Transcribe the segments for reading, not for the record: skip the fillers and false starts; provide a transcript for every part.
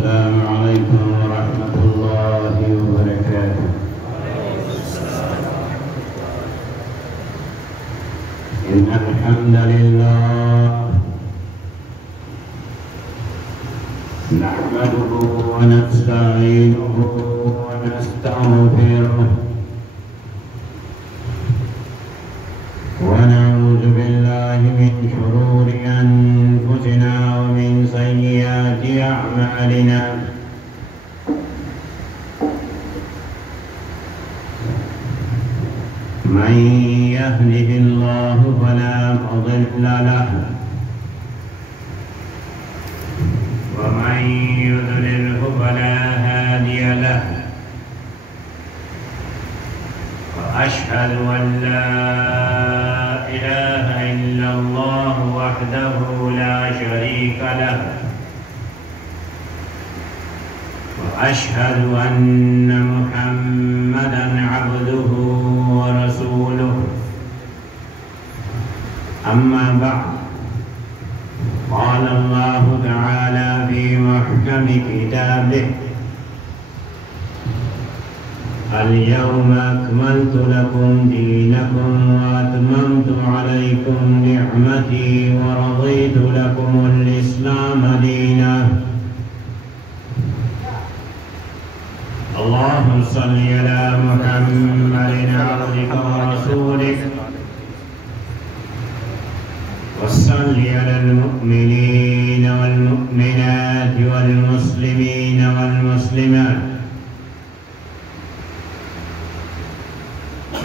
السلام عليكم ورحمة الله وبركاته. إن الحمد لله نحمده ونستعينه ونستغفره ونعوذ بالله من شرور أنفسنا ومن سيئات أعمالنا. من يهده الله فلا مضل له ومن يضلله فلا هادي له. وأشهد أن لا إله إلا الله وحده لا شريك له. وأشهد أن محمدًا عبده ورسوله. أما بعد، قال الله تعالى في محكم كتابه: اليوم أكملت لكم دينكم وأتممت عليكم نعمتي ورضيت لكم الإسلام دينا. اللهم صل على محمد عبدك ورسولك وصل على المؤمنين والمؤمنات والمسلمين والمسلمات.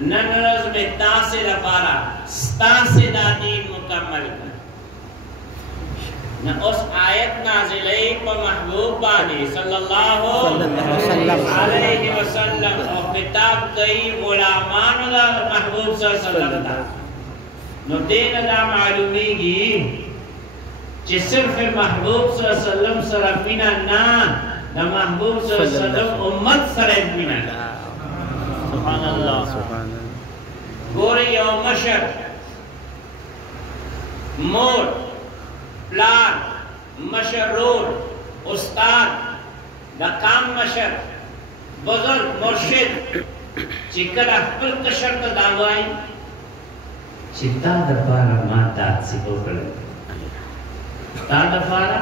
ننرز میں تاسے دا پارا ستاسے دا دین مکمل کر نہ اس آیت نازلی پا محبوب بانی صلی اللہ علیہ وسلم اور خطاب کئی غلامان اللہ محبوب صلی اللہ علیہ وسلم دا نو دین دا معلومی گی چی صرف محبوب صلی اللہ علیہ وسلم سرفینا نا دا محبوب صلی اللہ علیہ وسلم امت سرفینا نا سبحان اللہ گوری یو مشر مور پلان مشرور استاد دقام مشر بزرگ مرشد چکر اخبر کشرت دعوائی چتا دفارا ما داد سی اکڑا تا دفارا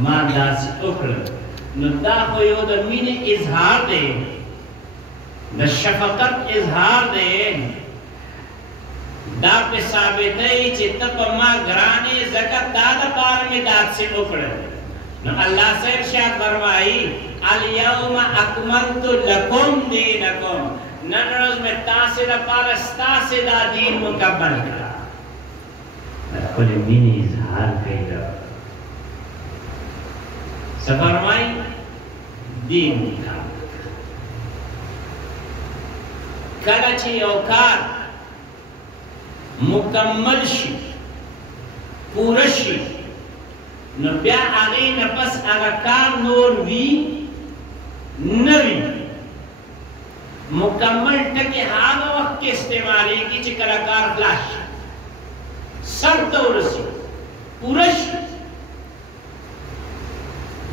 ما داد سی اکڑا نو دا خویو دا مین اظہار دے دا شفقت اظہار دے دا پہ ثابت ہے چی تب ما گرانے زکت دادا پار میں داد سے اکڑا نو اللہ سے ارشاد فرمائی الیوم اکملت لکم دینکم ننرز میں تاسے دا پار استاسے دا دین مکمل کرا کل مینی اظہار کئی دا سفرمائی دین مکمل کلچی اوکار مکمل شی پورا شی نو بیا آگئی نفس آگا کار نور وی نوی مکمل ٹکی آگا وقت کے استعمالی کی چکر کار خلاش سر تو رسی پورا شی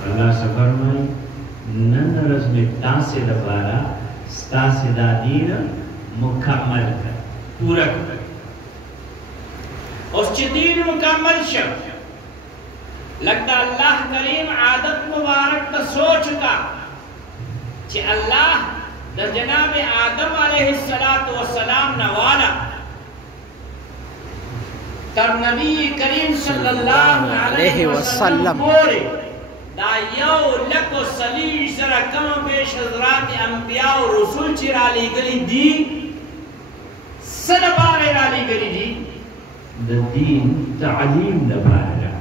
اللہ سے فرمائی ننرز میں تاسے دفارا ستاسے دا دین مکمل کر پورا کر اس چی دین مکمل شب لگتا اللہ کریم عادت مبارک تا سوچ کا چی اللہ در جناب آدم علیہ السلام نوالا تر نبی کریم صلی اللہ علیہ وسلم پورے دا یو لکو سلیش سر کم بیش حضرات انبیاء و رسول چی رالی گلی دی سنبار رالی گلی دی دا دین تعلیم دبارا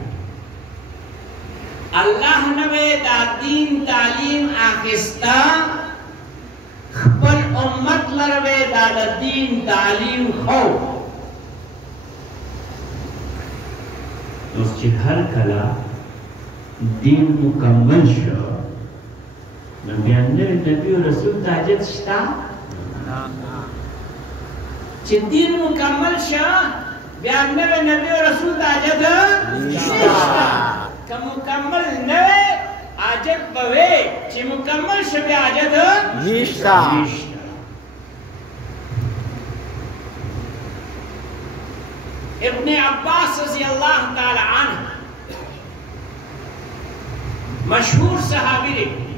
اللہ نوے دا دین تعلیم آخستا خبر امت لروے دا دین تعلیم خو اس چی ہر کلا دین مکمل شو نبی نبی و رسول تاجد شتا چی دین مکمل شو بیان نبی و رسول تاجد نشتا کہ مکمل نوے آجد بوے چی مکمل شبی آجد نشتا ابن عباس رضی اللہ تعالی عنہ مشہور صحابی رہی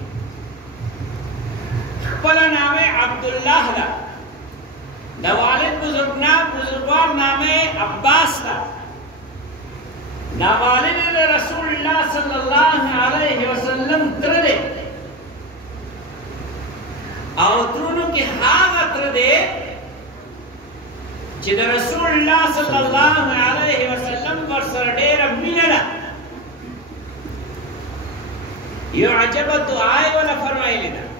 پلا نام عبداللہ دا دا والد بزرگوار نام عباس دا دا والد رسول اللہ صلی اللہ علیہ وسلم تردے اور ترونو کی حاغ تردے چی دا رسول اللہ صلی اللہ علیہ وسلم برسر دیر مینڈا یہ عجبت دعائے والا فرمائی لینا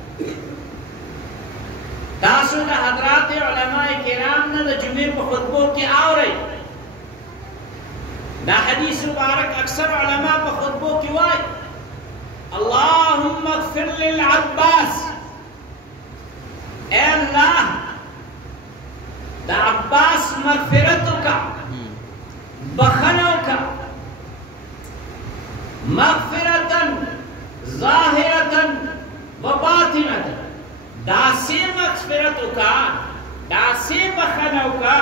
تاسو دا حضرات علماء کرام نا دا جمعے پہ خطبوں کی آو رہی دا حدیث مبارک اکثر علماء پہ خطبوں کی وائی اللہم اغفر للعباس اے اللہ دا عباس مغفرتو کا بخنو کا مغفرتن ظاہرتن و باطنتن دا سے مغفرتو کا دا سے بخنو کا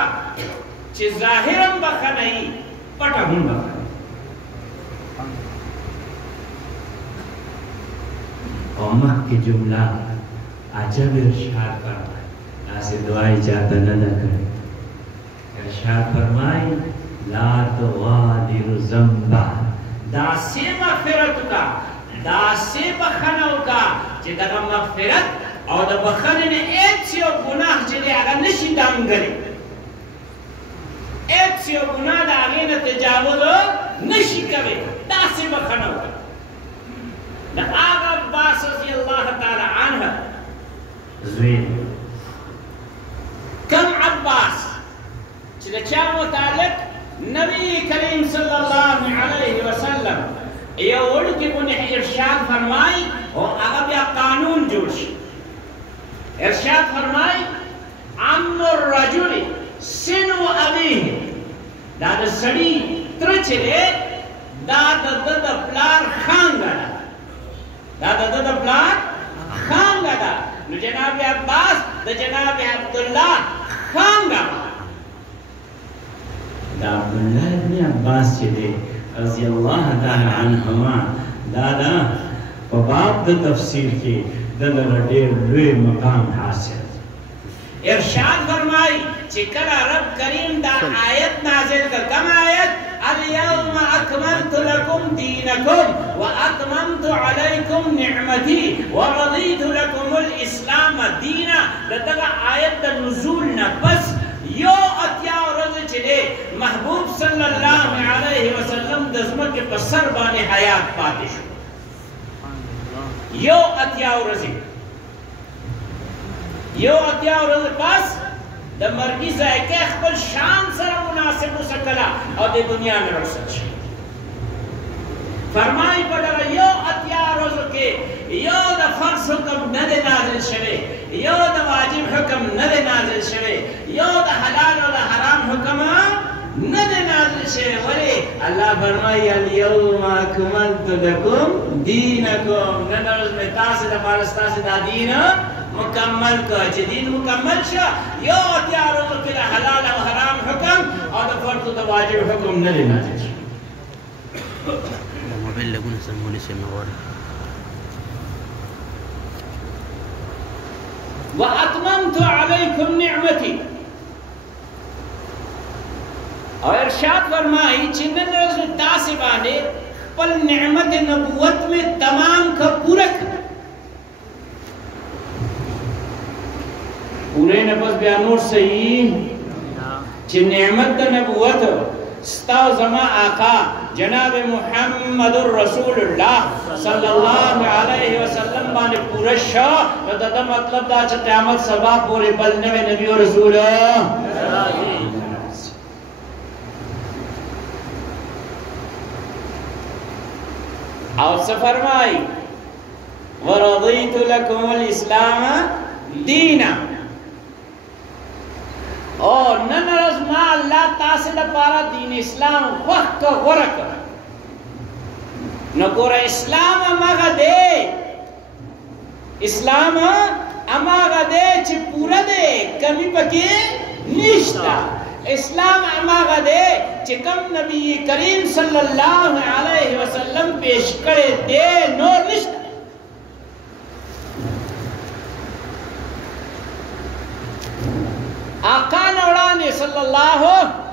چی ظاہرم بخنئی پٹھن بخنئی قومت کی جملہ عجب ارشاد فرمائے ایسے دعائی چاہتا نہ کرے ارشاد فرمائے لا تغادر ذنبا دا سے مغفرت کا دا سے بخنو کا چی دا مغفرت اور دا بخنن ایک سی و گناہ چی دے اگر نشی دانگلی ایک سی و گناہ دا آگین تجاوز نشی کبھی دا سی بخنو دا آغا عباس رضی اللہ تعالی عنہ زوین کم عباس چلا چا متعلق نبی کریم صلی اللہ علیہ وسلم یہ اوڑ کے انہیں ارشاد فرمائی اور آغا بیا قانون جوش ارشاد فرمائی عم الرجل سنو ابیه دا دا سڑی ترچلے دا دا دا پلار خانگا دا دا دا پلار خانگا دا نو جناب عباس دا جناب عبداللہ خانگا دا عبداللہ ابن عباس چلے رضی اللہ تعالی عنہما دادا باب دا تفسیر کی دل دیر لوی مقام حاصل ارشاد فرمائی چکر رب کریم دا آیت نازل کر کم آیت اليوم اکملت لکم دینکم و اتممت علیکم نعمتی و رضیت لکم الاسلام دینا لدغا آیت دا نزول نفس یو اتیاو رضی چلے محبوب صلی اللہ علیہ وسلم دزمک پسر بان حیات پاتے شو یو اتیاو رضی یو اتیاو رضی پاس دا مرگی زائکے اخبر شان سر مناسب ہو سکلا اور دے دنیا میں رکھ سچ فرمائی پڑھا یو اتیاو رضی کے یو دا فرض حکم ندے نازل شوے یو دا واجب حکم ندے نازل شوے یو دا حلال و دا حرام حکم ندے نازل شوے ولی اللہ فرمائی اليوم اکملت لکم دینکم ننرز میں تاسی دا فارستا سے دا دین مکمل کا جدید مکمل شا یو اتیارو کل حلال و حرام حکم اور دا فرض و دا واجب حکم ندے نازل شوے موبیل لگونے سمونے سے موارد وَأَتْمَمْتُ عَلَيْكُمْ نِعْمَتِي اور ارشاد فرمائی چندن رسول تاسبانے پل نعمت نبوت میں تمام کا پورک پورے نفس بیانور صحیح چھ نعمت نبوت ستاو زمان آقا جناب محمد الرسول اللہ صلی اللہ علیہ وسلم بانے پورا شاہ دا مطلب دا چھا قیامت سبا پورے بلنے میں نبی و رسول اور سفرمائی وَرَضِيتُ لَكُمُ الْإِسْلَامَ دِينًا اور ننرز ما اللہ تاسد پارا دین اسلام وقت غرق نگورا اسلام اماغا دے اسلام اماغا دے چھ پورا دے کمی پکی نشتا اسلام اماغا دے چھ کم نبی کریم صلی اللہ علیہ وسلم پیش کرے دے نور نشتا آقا نوڑانے صلی اللہ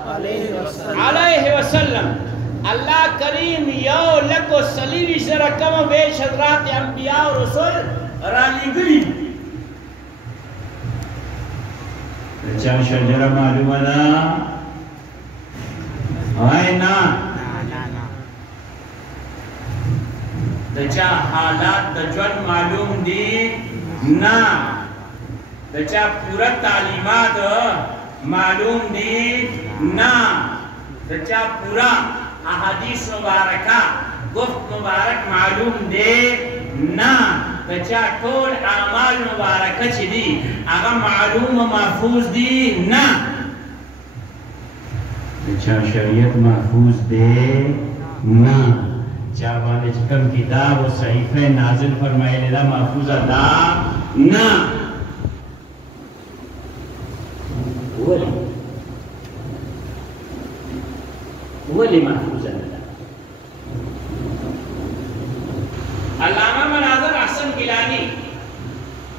علیہ وسلم اللہ کریم یو لکو صلیوی سے رکم و بیش حضرات انبیاء و رسول رانی گئی چاہ شجرہ معلوم دا آئے نا دا چاہ حالات دا جون معلوم دی نا دا چاہ پورا تعلیمات معلوم دی نا دا چاہ پورا احادیث مبارکہ گفت مبارک معلوم دے نا دا چاہ طول اعمال مبارکہ چی دی اگر معلوم و محفوظ دی نا دا چاہ شریعت محفوظ دے نا چاہ والے چکم کتاب و صحیفہ نازل فرمائے لیدہ محفوظہ دا نا ولی محفوظ اللہ علامہ مناظر احسن گیلانی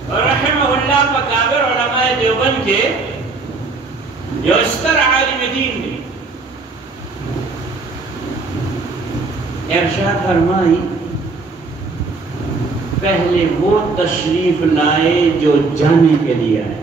رحمہ اللہ پکابر علماء دیوبند کے جو استر عالم دین نے ارشاد فرمائی پہلے وہ تشریف لائے جو جانے کے لیے ہے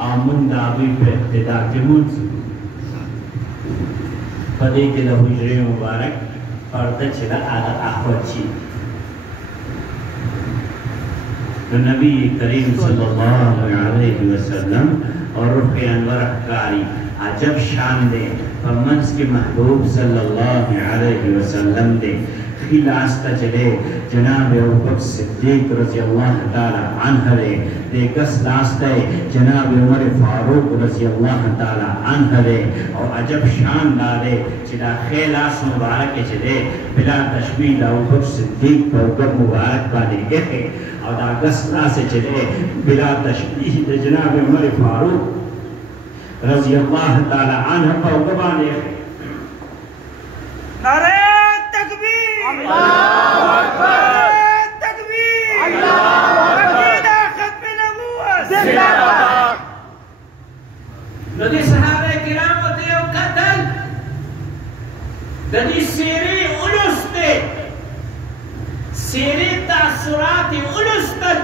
آمون داوی پہ اقتدا کے منز پدے کے لحجر مبارک پردہ چلا آدھا احوال چی نبی کریم صلی اللہ علیہ وسلم اور رخ انور احکاری عجب شان دے فرمنس کے محبوب صلی اللہ علیہ وسلم دے خلاصتا چلے جناب ابوبکر صدیق رضی اللہ تعالی عنہ دے کس لاستا جناب عمر فاروق رضی اللہ تعالی عنہ دے اور عجب شان دے چلا خلاص مبارک چلے بلا تشمیل ابوبکر صدیق پر مبارک بانے گئے اور دا کس لاس چلے بلا تشمیل جناب عمر فاروق رضی اللہ تعالی عنہ پر بانے گئے نعرہ تکبیر اللہ اکبر تکبیر اللہ اکبر ختم نبوت زندہ باد ندی صحابہ کرام ہوتے ہو قتل دنی سیری علستے سیری تاثرات علستے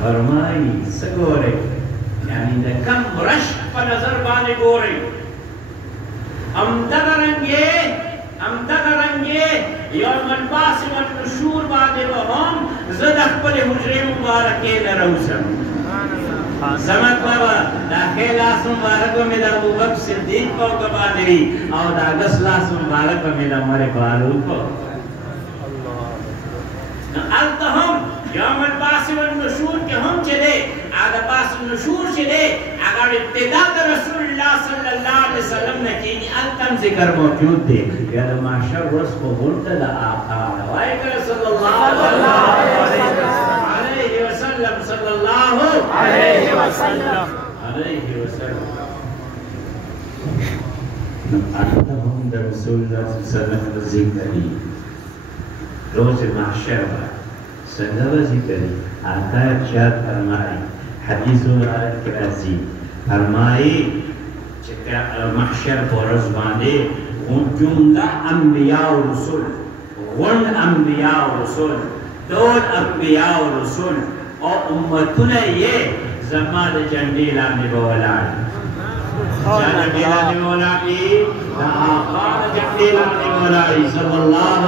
فرمائی سگورے یعنی دا کم رشک پا نظر بانے گورے ہم دغرنگے یوم الباس والنشور بعد وهم زدق پر حجر مبارکے لروسم سمت بابا دا خیلاس مبارک میں دا ابوبکر صدیق کو کبادری اور دا گسلاس مبارک میں دا مرے فاروق کو التہم یوم الباس والنشور کے ہم چلے آدھا باس النشور چلے اگر ابتدا رسول اللہ صلی اللہ علیہ وسلم نے کی التم ذکر موجود دے یاد معاشر رس کو مرتدہ آقا نوائے کر صلی اللہ علیہ وسلم صلی اللہ علیہ وسلم التہم در رسول اللہ صلی اللہ علیہ وسلم ذکری روز معاشر بات سندہ ذکری آقا ارشاد فرمائی حدیث و رائد کرازی فرمائی محشر پورز باندے جملہ انبیاء و رسول غن انبیاء و رسول دول انبیاء و رسول اور امتنا یہ زمان جنڈی لانے بولائی جنڈی لانے بولائی آقا جنڈی لانے بولائی صلی اللہ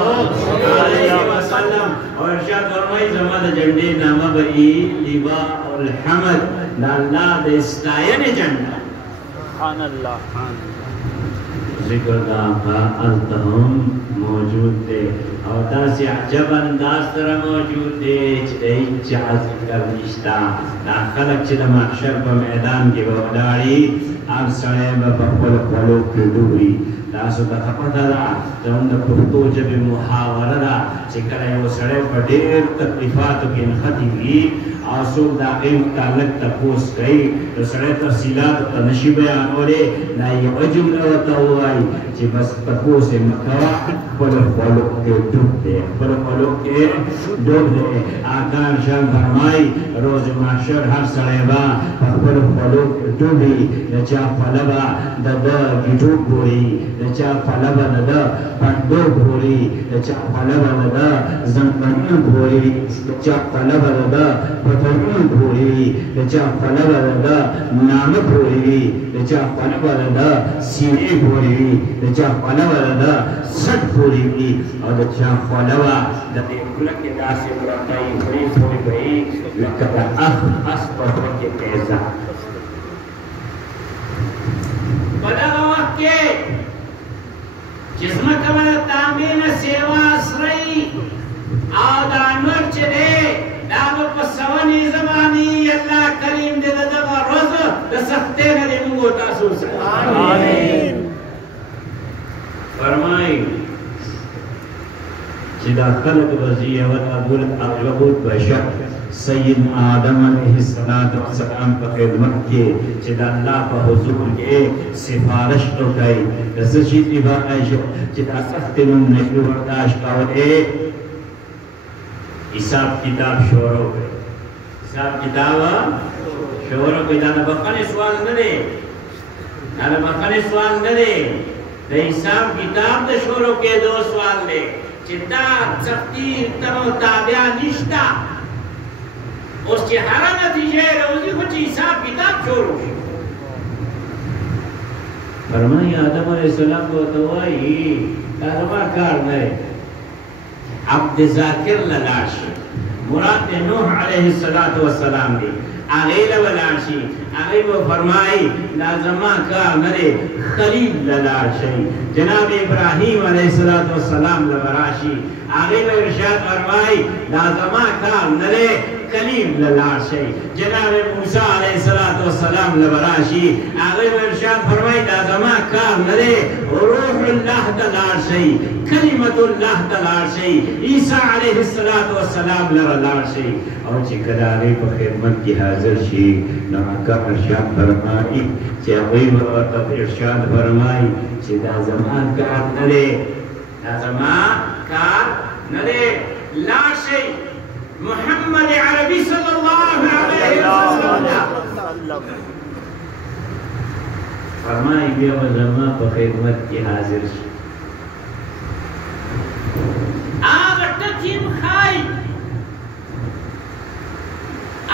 علیہ وسلم اور ارشاد فرمائی زمان جنڈی نامہ بئی لیبا اور الحمد اللہ دستائن جنڈا سبحان اللہ ذکر دا آقا التہم موجود دے اور دا سی عجب انداز ترہ موجود دے چلئی چاہ ذکر نشتا دا خلق چلہ محشر پا میدان کی بوداری آگ سڑے با پخول خلوق کی دوری دا سو دا خپتا دا جون دا پختو جب محاورہ دا چکر ایو سڑے پا دیر تکلیفاتو کی انخطی گی آسوک دا قیم تعلق تپوس گئی تو سڑے تفصیلات تنشی بیان ہو لے نا یہ عجم لوتا ہوائی چی بس تپوس مکوا خلوق کے ڈوب دے خلوق کے ڈوب دے آکار شان فرمائی روز محشر ہر سڑے با خلوق ڈوبی نچا فلبا دا دا گیٹو گوری نچا فلبا دا دا پندو گوری نچا فلبا دا دا زنبنی گوری نچا فلبا دا دا پترون گوری نچا فلبا دا دا نامک گوری نچا فلبا دا دا سینے گوری نچا فلبا دا دا سٹ گوری اور نچا فلبا دا دیکھلک دا سے مرتائی گوری ہوئی گئی لکتا اسپر کے پیزا بدا وقت کے جسم کمال تامین سیوا اسرائی آدانور چلے دامو پسوانی زمانی اللہ کریم دے دبا روز دا سختے نلے مونگو تاسو سے آمین فرمائی چدا خلق وزیعوت ابول اغلبوت بشک سید آدم علیہ السلام پر خدمت کے چدا اللہ پر حضور کے سفارش تو گئی رسشی تباقی چدا سخت من نشو برداشت کاؤ حساب کتاب شورو گئی حساب کتاب شورو گئی دانا بقن سوال ندے دانا بقن سوال ندے دا حساب کتاب دا شورو کے دو سوال دے چدا سختی تنو تابعہ نشتا اس کی ہرا نتیجہ روزی کو حساب کتاب چھوڑو فرمائی آدم علیہ السلام کو توائی آدمہ کار نئے عبد ذاکر للاشی مراد نوح علیہ السلام دی آغیل ولاشی آغیل و فرمائی لازمہ کار نئے خلیل للاشی جناب ابراہیم علیہ السلام لبراشی آغیل و ارشاد فرمائی لازمہ کار نئے کلیم للاشی جناب موسیٰ علیہ السلام لبراشی آغیل و ارشاد فرمائی لازمہ کار نئے روح اللہ دلاشی کلمت اللہ دلاشی عیسیٰ علیہ السلام لبراشی اور چکر آگئی کو خدمت کی حاضر شی نمکہ ارشاد فرمائی چی غیب اور ارشاد فرمائی چی لازمہ کار نئے لازمہ کار نئے لاشی محمد عربی صلی اللہ علیہ وسلم فرمائی بیا و زمان پا خدمت کی حاضر شد آگتا کیم خواہی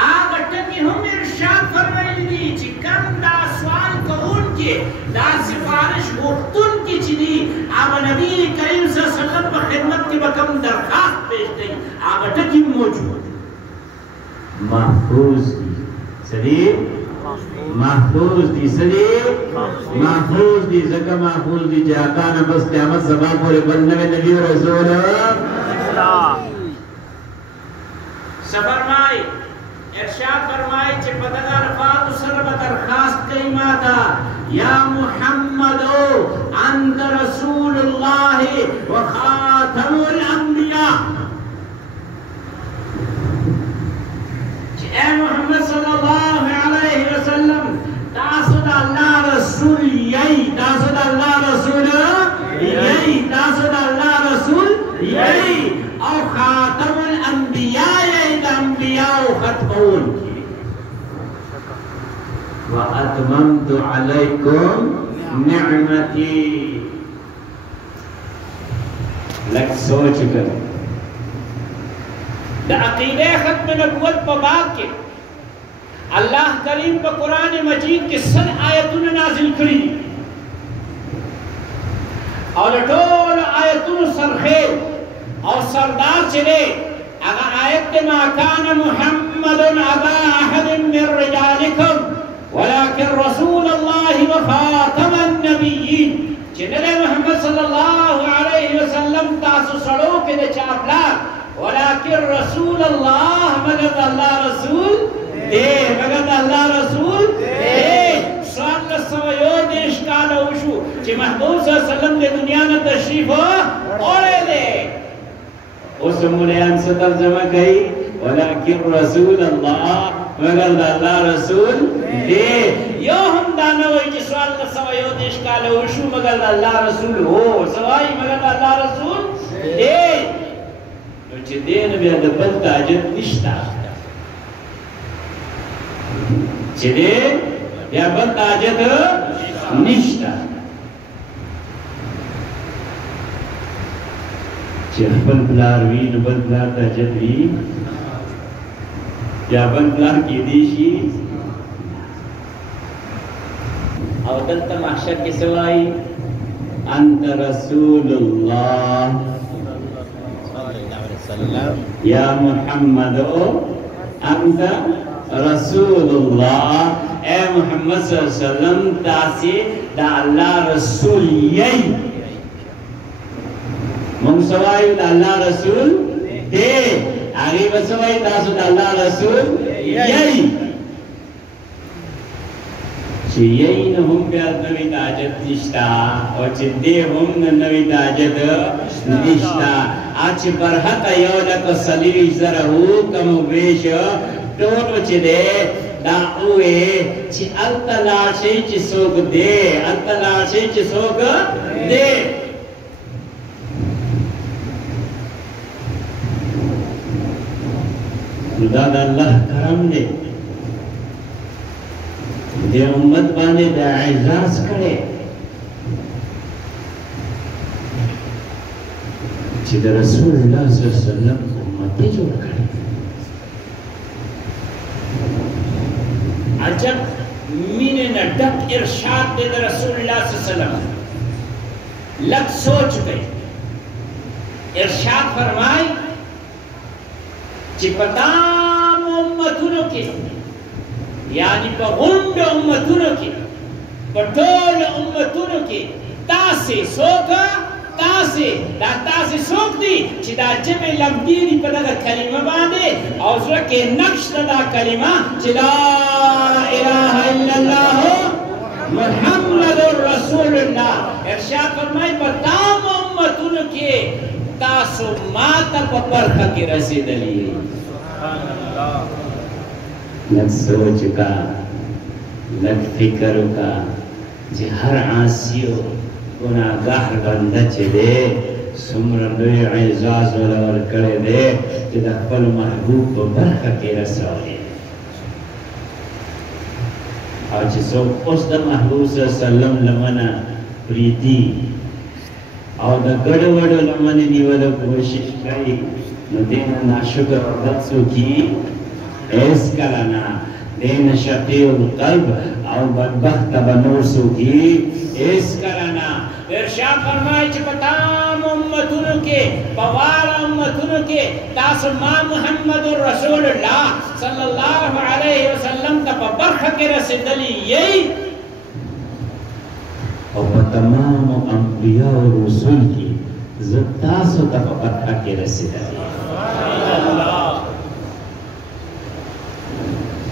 آگتا کی ہم ارشاد فرمائی دی چی کم دا سوال قبول کے دا سفارش مختون کی چی دی آب نبی کریم صلی اللہ علیہ وسلم پا خدمت کی بکم درخواست پیش دی آگتا کیم موجود محفوظ دی سلیم محفوظ دی سلیم محفوظ دی زکا محفوظ دی جہتانا بس قیامت زبان پورے بلنوے نبی و رسول سفرمائی ارشاد فرمائی چھ پتہ رفاق سرب درخواست کریماتا یا محمدو انت رسول اللہ و خاتم الانبیاء اے محمد صلی اللہ علیہ وسلم تاسد اللہ رسول یہی تاسد اللہ رسول یہی تاسد اللہ رسول یہی اور خاتم الانبیاء یہی انبیاء ختمون کی وَأَتْمَمْتُ عَلَيْكُمْ نِعْمَتِي لگ سوچ کر دا عقیدہ ختم نبوت پا بات کے اللہ کریم پا قرآن مجید کے 100 آیتون نازل کری اور ٹول آیتون سرخیل اور سردار چلے اگر آیت کے ما کان محمد ابا احد من رجالکم ولیکن رسول اللہ و خاتم النبیین چنلے محمد صلی اللہ علیہ وسلم تاسو سڑو کے دے چاپلار ولیکن رسول اللہ مگر اللہ رسول دے مگر اللہ رسول دے سوال لسویو دیش کالا وشو چی محبوب صلی اللہ علیہ وسلم دے دنیا میں تشریف ہو اوڑے دے اس مولیان سے ترجمہ کہی ولیکن رسول اللہ مگر اللہ رسول دے یو ہم دانوئی چی سوال لسویو دیش کالا وشو مگر اللہ رسول ہو سوائی مگر اللہ رسول دے چی دین بیا دا بل تاجت نشتا چی دین بیا بل تاجت نشتا چی بل بلار وین بل بلار تاجت وی یا بل بلار کی دیشی او دلتا محشر کی سوائی انت رسول اللہ یا محمد انت رسول اللہ اے محمد صلی اللہ علیہ وسلم تاسی دا اللہ رسول یہی منصوائی دا اللہ رسول دے آگئی بسوائی تاسو دا اللہ رسول یہی چی یہی نہم پیار نوی تاجت نشتا اور چی دے ہم نوی تاجت نشتا آچ برحق یولک صلیوی زرہو کم بیش دونو چی دے دعوے چی التلاشی چی سوک دے التلاشی چی سوک دے خدا دا اللہ کرم دے دے امت بانے دا اعزاز کرے چی دا رسول اللہ صلی اللہ علیہ وسلم امتی جوڑ کرے عجب مینے نہ ڈک ارشاد دے رسول اللہ صلی اللہ علیہ وسلم لگ سوچ گئے ارشاد فرمائی چی پتام امتونو کے یعنی پا غنڈ امتونو کے پا ٹول امتونو کے تاسے سوکا تاسے دا تاسے سوک دی چی دا جمع لبدیری پا دا کلمہ باندے اور اس رکھے نقش دا کلمہ چی لا الہ الا اللہ محمد رسول اللہ ارشاد فرمائی پا تام امتونو کے تاسو ماتا پا پرخا کی رسید لی لگ سوچ کا لگ فکر کا جی ہر عاصیو گناہگار بندہ چلے سمر لوی عزاز ولور کرے دے کہ دا پل محبوب پا برخا کی رسولے اور جسو اس دا محبوب صلی اللہ علیہ وسلم لمنا پریتی اور دا گڑو وڑو لمنی نیولو کوشش کئی نو دینا ناشکر عبدالسو کی ایس کرانا دین شقیع القلب اور بدبخت بنورسو کی ایس کرانا ارشاد فرمائی چھ پتام امتونو کے پوار امتونو کے تاسو ما محمد رسول اللہ صلی اللہ علیہ وسلم تا پا برخ کے رسدلی یہی اور تمام انبیاء و رسول کی زدتاسو تا پا برخ کے رسدلی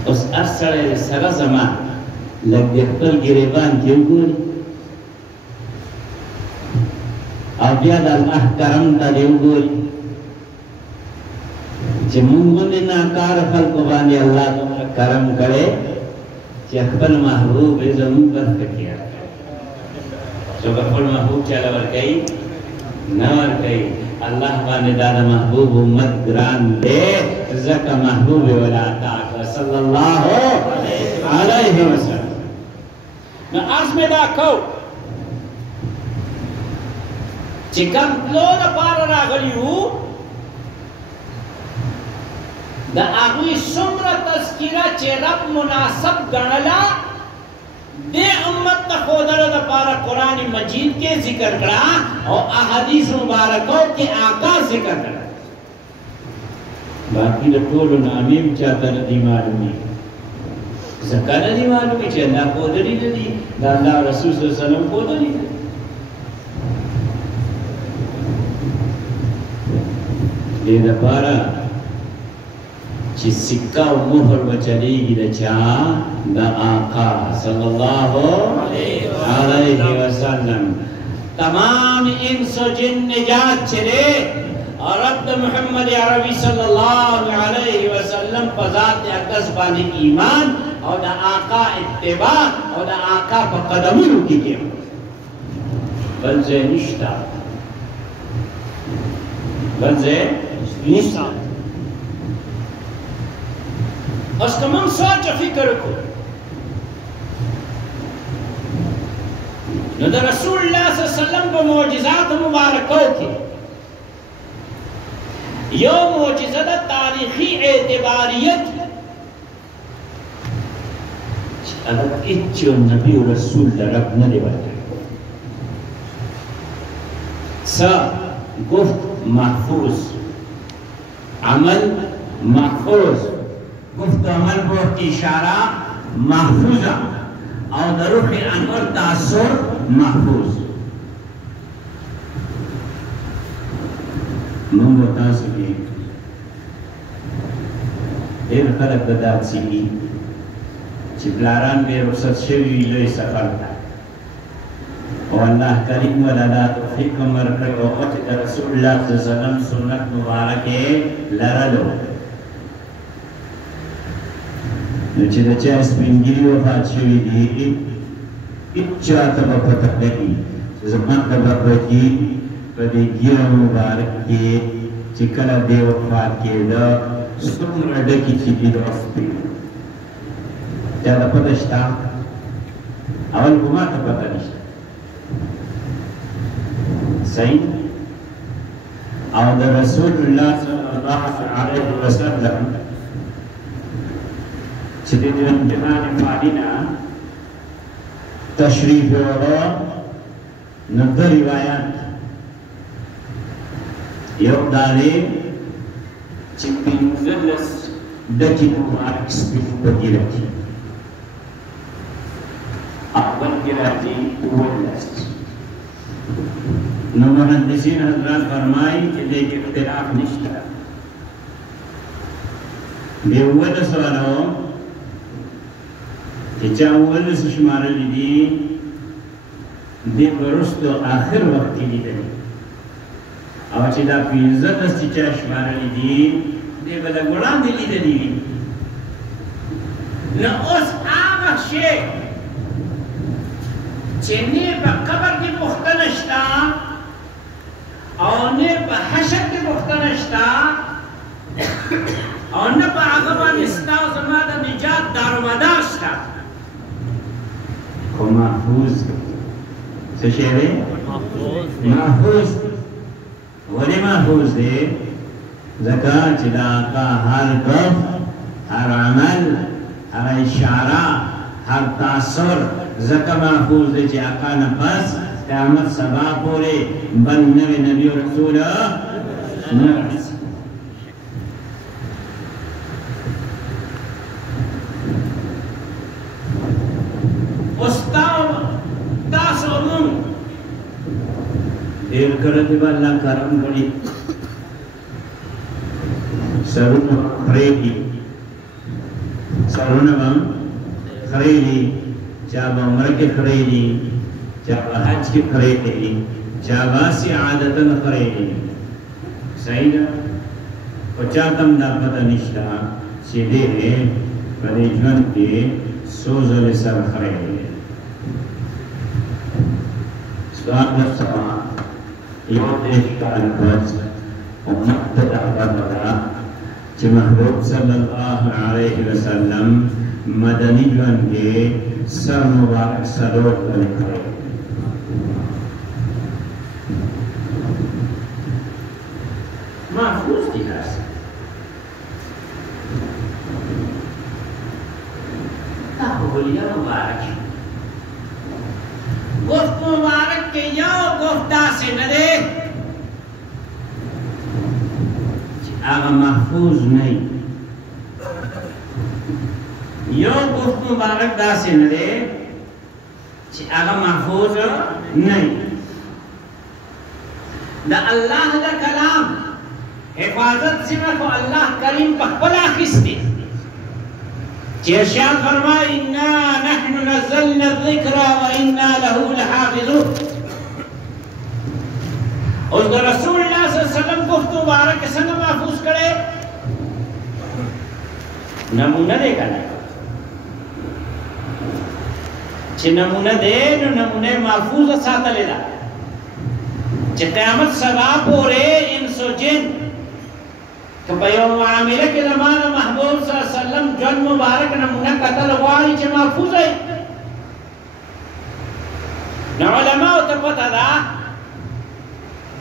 اس اثر سر زمان لگ دیکھتل گریبان کیوں گوری اور بیاد اللہ کرم تا دیو گوری چھ منگوندی ناکار خلق باندی اللہ تمہارا کرم کرے چھ اخبر محبوب زمین برخ کیا جو اخبر محبوب چلا ورکئی نور کئی اللہ باندی دادا محبوب امت گران دے زکا محبوب ولاتاک صلی اللہ علیہ وسلم میں عرض میں دا کھو چکم لون پار راغلی ہو دا آغوی سمر تذکیرہ چے رب مناسب گنلا دے امت تا خودلو دا پارا قرآن مجید کے ذکر کرا اور احادیث مبارکوں کے آقا ذکر کرا باقی دا طول نامیم چاہتا ندی معلومی زکا ندی معلومی چاہتا اللہ خودلی ندی دا اللہ رسول صلی اللہ علیہ وسلم خودلی ندی لے دا پارا چی سکہ و مہر بچلی گی دا چاہ دا آقا صلی اللہ علیہ وسلم تمام انس و جن نجات چلے اور رب محمد عربی صلی اللہ علیہ وسلم پذات اقدس بانی ایمان اور دا آقا اتباع اور دا آقا پا قدمی رکی گیا بلزے نشتا بلزے نشتا اس کا من سوچ فکر کو نو دا رسول اللہ صلی اللہ علیہ وسلم کو معجزات مبارکوں کی یو معجزہ دا تاریخی اعتباریت اگر اچھو نبی و رسول دا رب نہ دیواتا سا گفت محفوظ عمل محفوظ گفت عمل بہت اشارہ محفوظہ اور دروخ انور تاثر محفوظ من بتا سکے دیر خلق بدات سیگی چپلاران بے رسط شوی لوی سفر تھا اور اللہ کریم والا توفیق مرکر وقت رسول اللہ صلی اللہ علیہ وسلم سنت مبارک لرلو نوچه دا چه اسپینگیری وفات شوی دی اچھا تبا پتک لگی زمان تبا پتی پدی گیر مبارک کے چکل دے وفات کے دا سن ردکی چکی دا اسپی چاہتا پتشتا اول گما تا پتا نشتا صحیح اور دا رسول اللہ صلی اللہ علیہ وسلم چھ سيدنا جهان فاعلنا تشريف وراء نظر روايات يوضالي تبين مزلس دكي مبارك سبيل بديرتي أقبل قراتي ولست محدثین حضرات فرمائی کہ دیکھ اختلاف نشتا بے اول سوالو کہ چاہ اول سے شمارا لیدی دے برست و آخر وقتی لیدی او چی دا پیزت است چاہ شمارا لیدی دے بلا گران دی لیدی نا اس آغا شیخ چنی با قبر کی مختنشتا اور نے با حشر کی مختنشتا اور نے با عقبان استا و زماد نجات دار و مداشتا خو محفوظ سے شہرے؟ محفوظ ولی محفوظ دے زکاة چلا آقا ہر گف ہر عمل ہر اشارہ ہر تاثر زکا محفوظ دے چی آقا نفس قیامت سبا پورے بل نبی نبی و رسول نرس استاو تاس عموم دیر کرتی با اللہ کرم کری سرون خریدی سرون بم خریدی چاہب عمر کے خریدی چاہب حج کے خریدی چاہب آسی عادتاً خریدی صحیح نا و چاہتم دا پتہ نشتا سیدھے پدے جون کے سوزل سر خریدی سوال نفسا یو دیش کا انفاظ امت تدعبر مدہ چی محبوب صلی اللہ علیہ وسلم مدنی جون کے سر مبارک سلوٹ بنے کرے محفوظ کی حس تاہولیہ مبارک گفت مبارک کے یو گفتہ سے ندے آغا محفوظ نہیں یو گفت مبارک دا سے ندے چی آغا محفوظ نہیں دا اللہ دا کلام حفاظت سمت و اللہ کریم پخبلا خستے چی ارشاد فرمائی اِنَّا نَحْنُ نَزَّلْنَا الذِّكْرَ وَإِنَّا لَهُ لَحَافِظُونَ اس دا رسول اللہ صلی اللہ علیہ وسلم گفت مبارک سنگ محفوظ کرے نمونہ دے گا نہیں چی نمونہ دے نمونہ محفوظ ساتھ لے دا چی قیامت سبا پورے انس و جن کہ بیو معاملہ کے زمانہ محبوب صلی اللہ علیہ وسلم جن مبارک نمونہ قتل غواری چی محفوظ ہے نا علماء تا پتا دا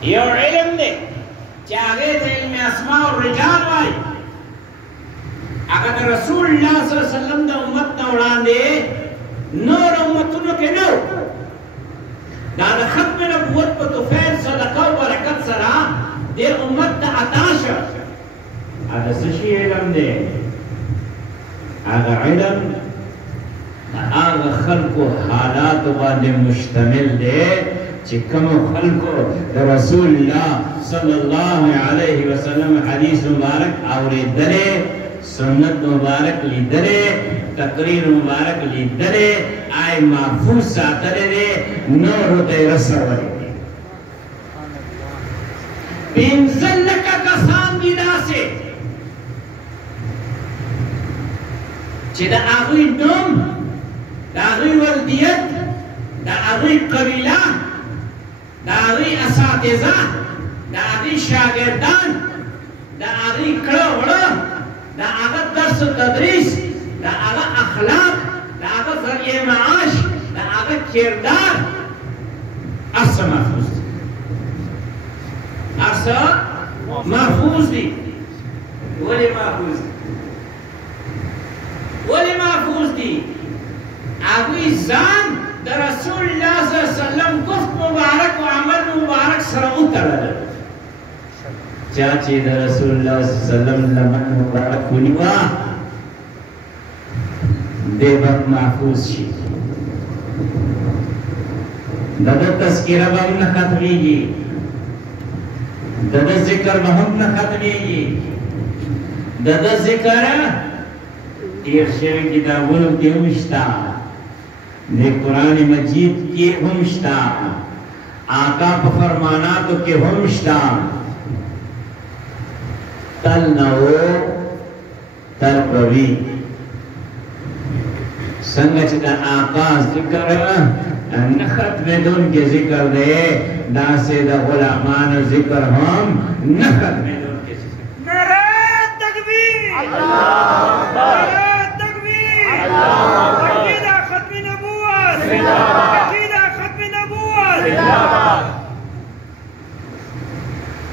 یو علم دے چی آگے تا علم اسماء الرجال وائی اگر رسول اللہ صلی اللہ علیہ وسلم دا امت نوران دے نور امتونو کے نو دا ختم نبوت پا توفیل صدقہ و برکت سرا دے امت دا عطاشا آگا سشی علم دے آگا علم آگا خلق و حالات بعد مشتمل دے چی کم خلق دا رسول اللہ صلی اللہ علیہ وسلم حدیث مبارک آوری دلے سنت مبارک لی دلے تقریر مبارک لی دلے آئے محفوظ ساتلے دے نور تے رسولی دے پینزل لکا کسان دیدا سے چی دا آغوی نوم دا آغوی وردیت دا آغوی قبیلہ دا آغوی اساتذہ دا آغوی شاگردان دا آغوی کڑو وڑو دا آغا درس و تدریس دا آغا اخلاق دا آغا ذریعہ معاش دا آغا کردار ارسا محفوظ دی ارسا محفوظ دی ولی محفوظ دی ولی محفوظ آگوی زان در رسول اللہ صلی اللہ علیہ وسلم گفت مبارک و عمل مبارک سرعو تلد چاچی در رسول اللہ صلی اللہ علیہ وسلم لمن مبارک کنیوا دے وقت محفوظ شید دادا تذکرہ با ہم نہ ختمی گی دادا ذکر با ہم نہ ختمی گی دادا ذکر تیر شوی کتابونو کی ہمشتا دے قرآن مجید کی ہمشتا آقا پا فرماناتو کی ہمشتا تل نو تل پوی سنگا چتا آقا ذکر نخط میں دون کے ذکر دے دا سے دا غلامان ذکر ہم نخط میں دون کے ذکر نعرہ تکبیر نعرہ تکبیر عقیدہ ختم نبوت عقیدہ ختم نبوت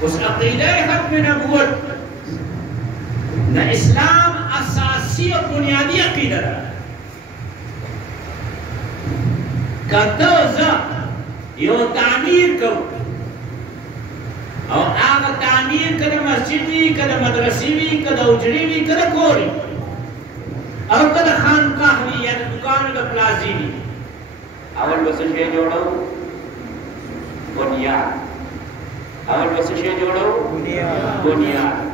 اس عقیدہ ختم نبوت نہ اسلام اساسی اور بنیادی عقیدہ رہا کتوزا یو تعمیر کو اور آغا تعمیر کده مسجد بھی کده مدرسی بھی کده اجری بھی کده کوری اور کده خانقاہ بھی یعنی دکان کا پلازی بھی اول بس شے جوڑو بنیاد اول بس شے جوڑو بنیاد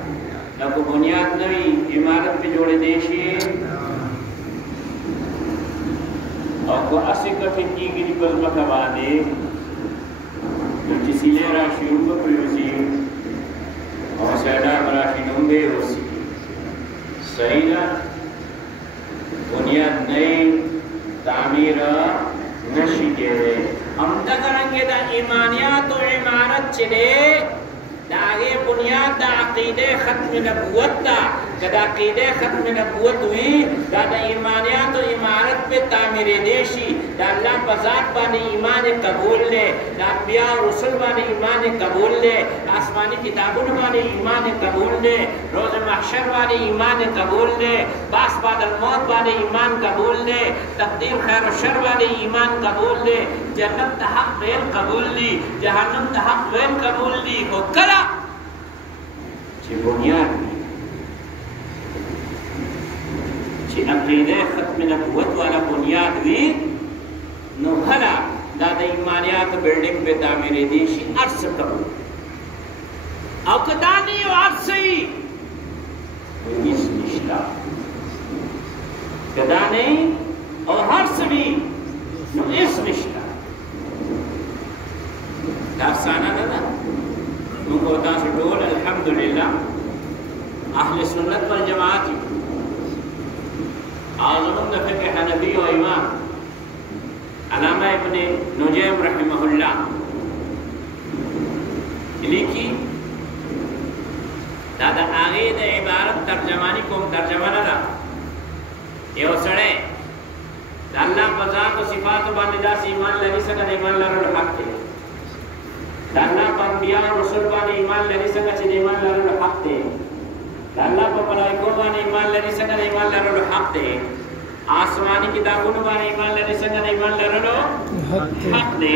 نہ کو بنیاد نوی عمارت پہ جوڑے دیشی اور کو اسی کٹھن کی گی بل مکوانے جسی لے راشی اوپر پریوزی اور سیڈا مراشی نونگے ہوسی صحیح نا بنیاد نئی تعمیر نشی کے دے ہم تکرنگے دا ایمانیات و عمارت چلے دا آگے بنیاد دا عقیدہ ختم نبوت دا کدا عقیدہ ختم نبوت ہوئی دا ایمانیات و عمارت پہ تعمیر دیشی دا اللہ بذات بانے ایمان قبول لے دا انبیاء و رسول بانے ایمان قبول لے آسمانی کتابوں بانے ایمان قبول لے روز محشر بانے ایمان قبول لے باس بعد الموت بانے ایمان قبول لے تقدیر خیر و شر بانے ایمان قبول لے جنت تحق غیر قبول لی جہنم تحق غیر قبول لی ہو کلا چی بنیاد بھی چی عقیدہ ختم نبوت والا بنیاد بھی نو بھلا دادا ایمانیات بلڈنگ پہ تعمیر دیشی عرص کرو او کدانی و عرصی اس نشتا کدانی اور عرص بھی نو اس نشتا دارسانا ندا ان کو بتا سے ڈول الحمدللہ اہل سنت والجماعت آزمون فقہ حنفی و امام علامہ ابن نجیم رحمہ اللہ لکھی دادا آگے دا عبارت ترجمانی کو ترجمہ ندا یہ سڑے دا اللہ بذات و صفات و باندھا سی ایمان لگی سکا ایمان لرل حق دے دا اللہ پر انبیاء و رسول باندھ ایمان لگی سکا چھ ایمان لرل حق دے دا اللہ پر ملائکوں باندھ ایمان لگی سکا ایمان لرل حق دے آسمانی کتابوں باندھ ایمان لگی سکا ایمان لرل حق دے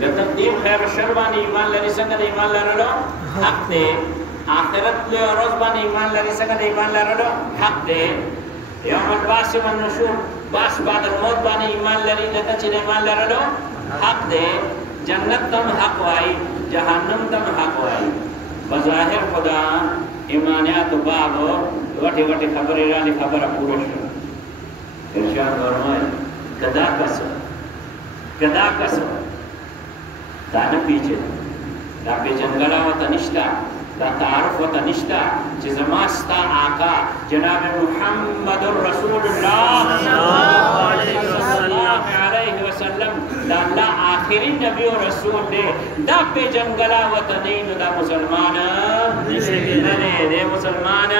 دا تقدیر خیر و شر باندھ ایمان لگی سکا ایمان لرل حق دے آخرت لے اور روز باندھ ایمان لگی سکا ایمان لرل حق دے یوم الباس والنشور باس بعد الموت باندھ ایمان لگی سکا چھ ایمان لرل حق دے جنت تم حق وائی جہنم تم حق وائی بظاہر خدا ایمانیات باب وٹی وٹی خبر ایرانی خبر پورش ارشاد فرمائے کدا کسو دانا پیچھے دا پی جنگلا و تنشتا دا تعارف و تنشتا چیز ماستا آقا جناب محمد رسول اللہ صلی اللہ علیہ وسلم دا اللہ آخری نبی و رسول دے دا پی جنگلا و تنین دا مسلمان نلے دے مسلمان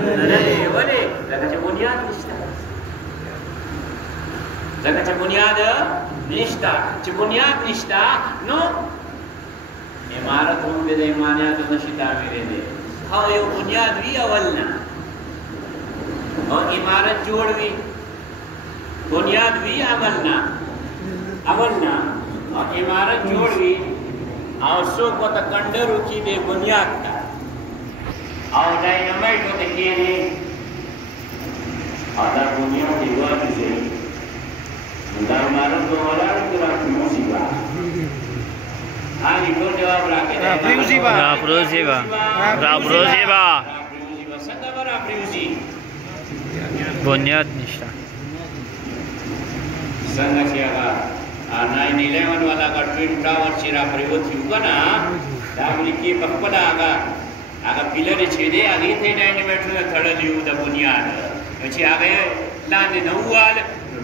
نلے ولے لگا چا بنیاد نشتا لگا چا بنیاد نشتا چا بنیاد نشتا نو عمارت ہم بے دے ایمانیات نشی تعمیرے دے ہاں یہ بنیاد بھی اولنا اور عمارت جوڑ بھی بنیاد وی اولنا اور عمارت جوڑ وی اور سوک و تا کنڈرو کی بے بنیاد تا اور ڈائنامائٹ ہوتے کینے اور دا بنیاد دیوار سے دا عمارت کو مولار کرا پروزی با آنی کو جواب راکے راپروزی با سنگا با راپروزی بنیاد نشتا سنگا چی آگا 9/11 والا کا ٹوین ٹاور چی راپروزی ہوگا نا دا امریکی پکپلا آگا پیلر چھیدے آگی تھے ڈائنیمیٹر دا تھڑا دیو دا بنیاد چی آگے لاندے نووال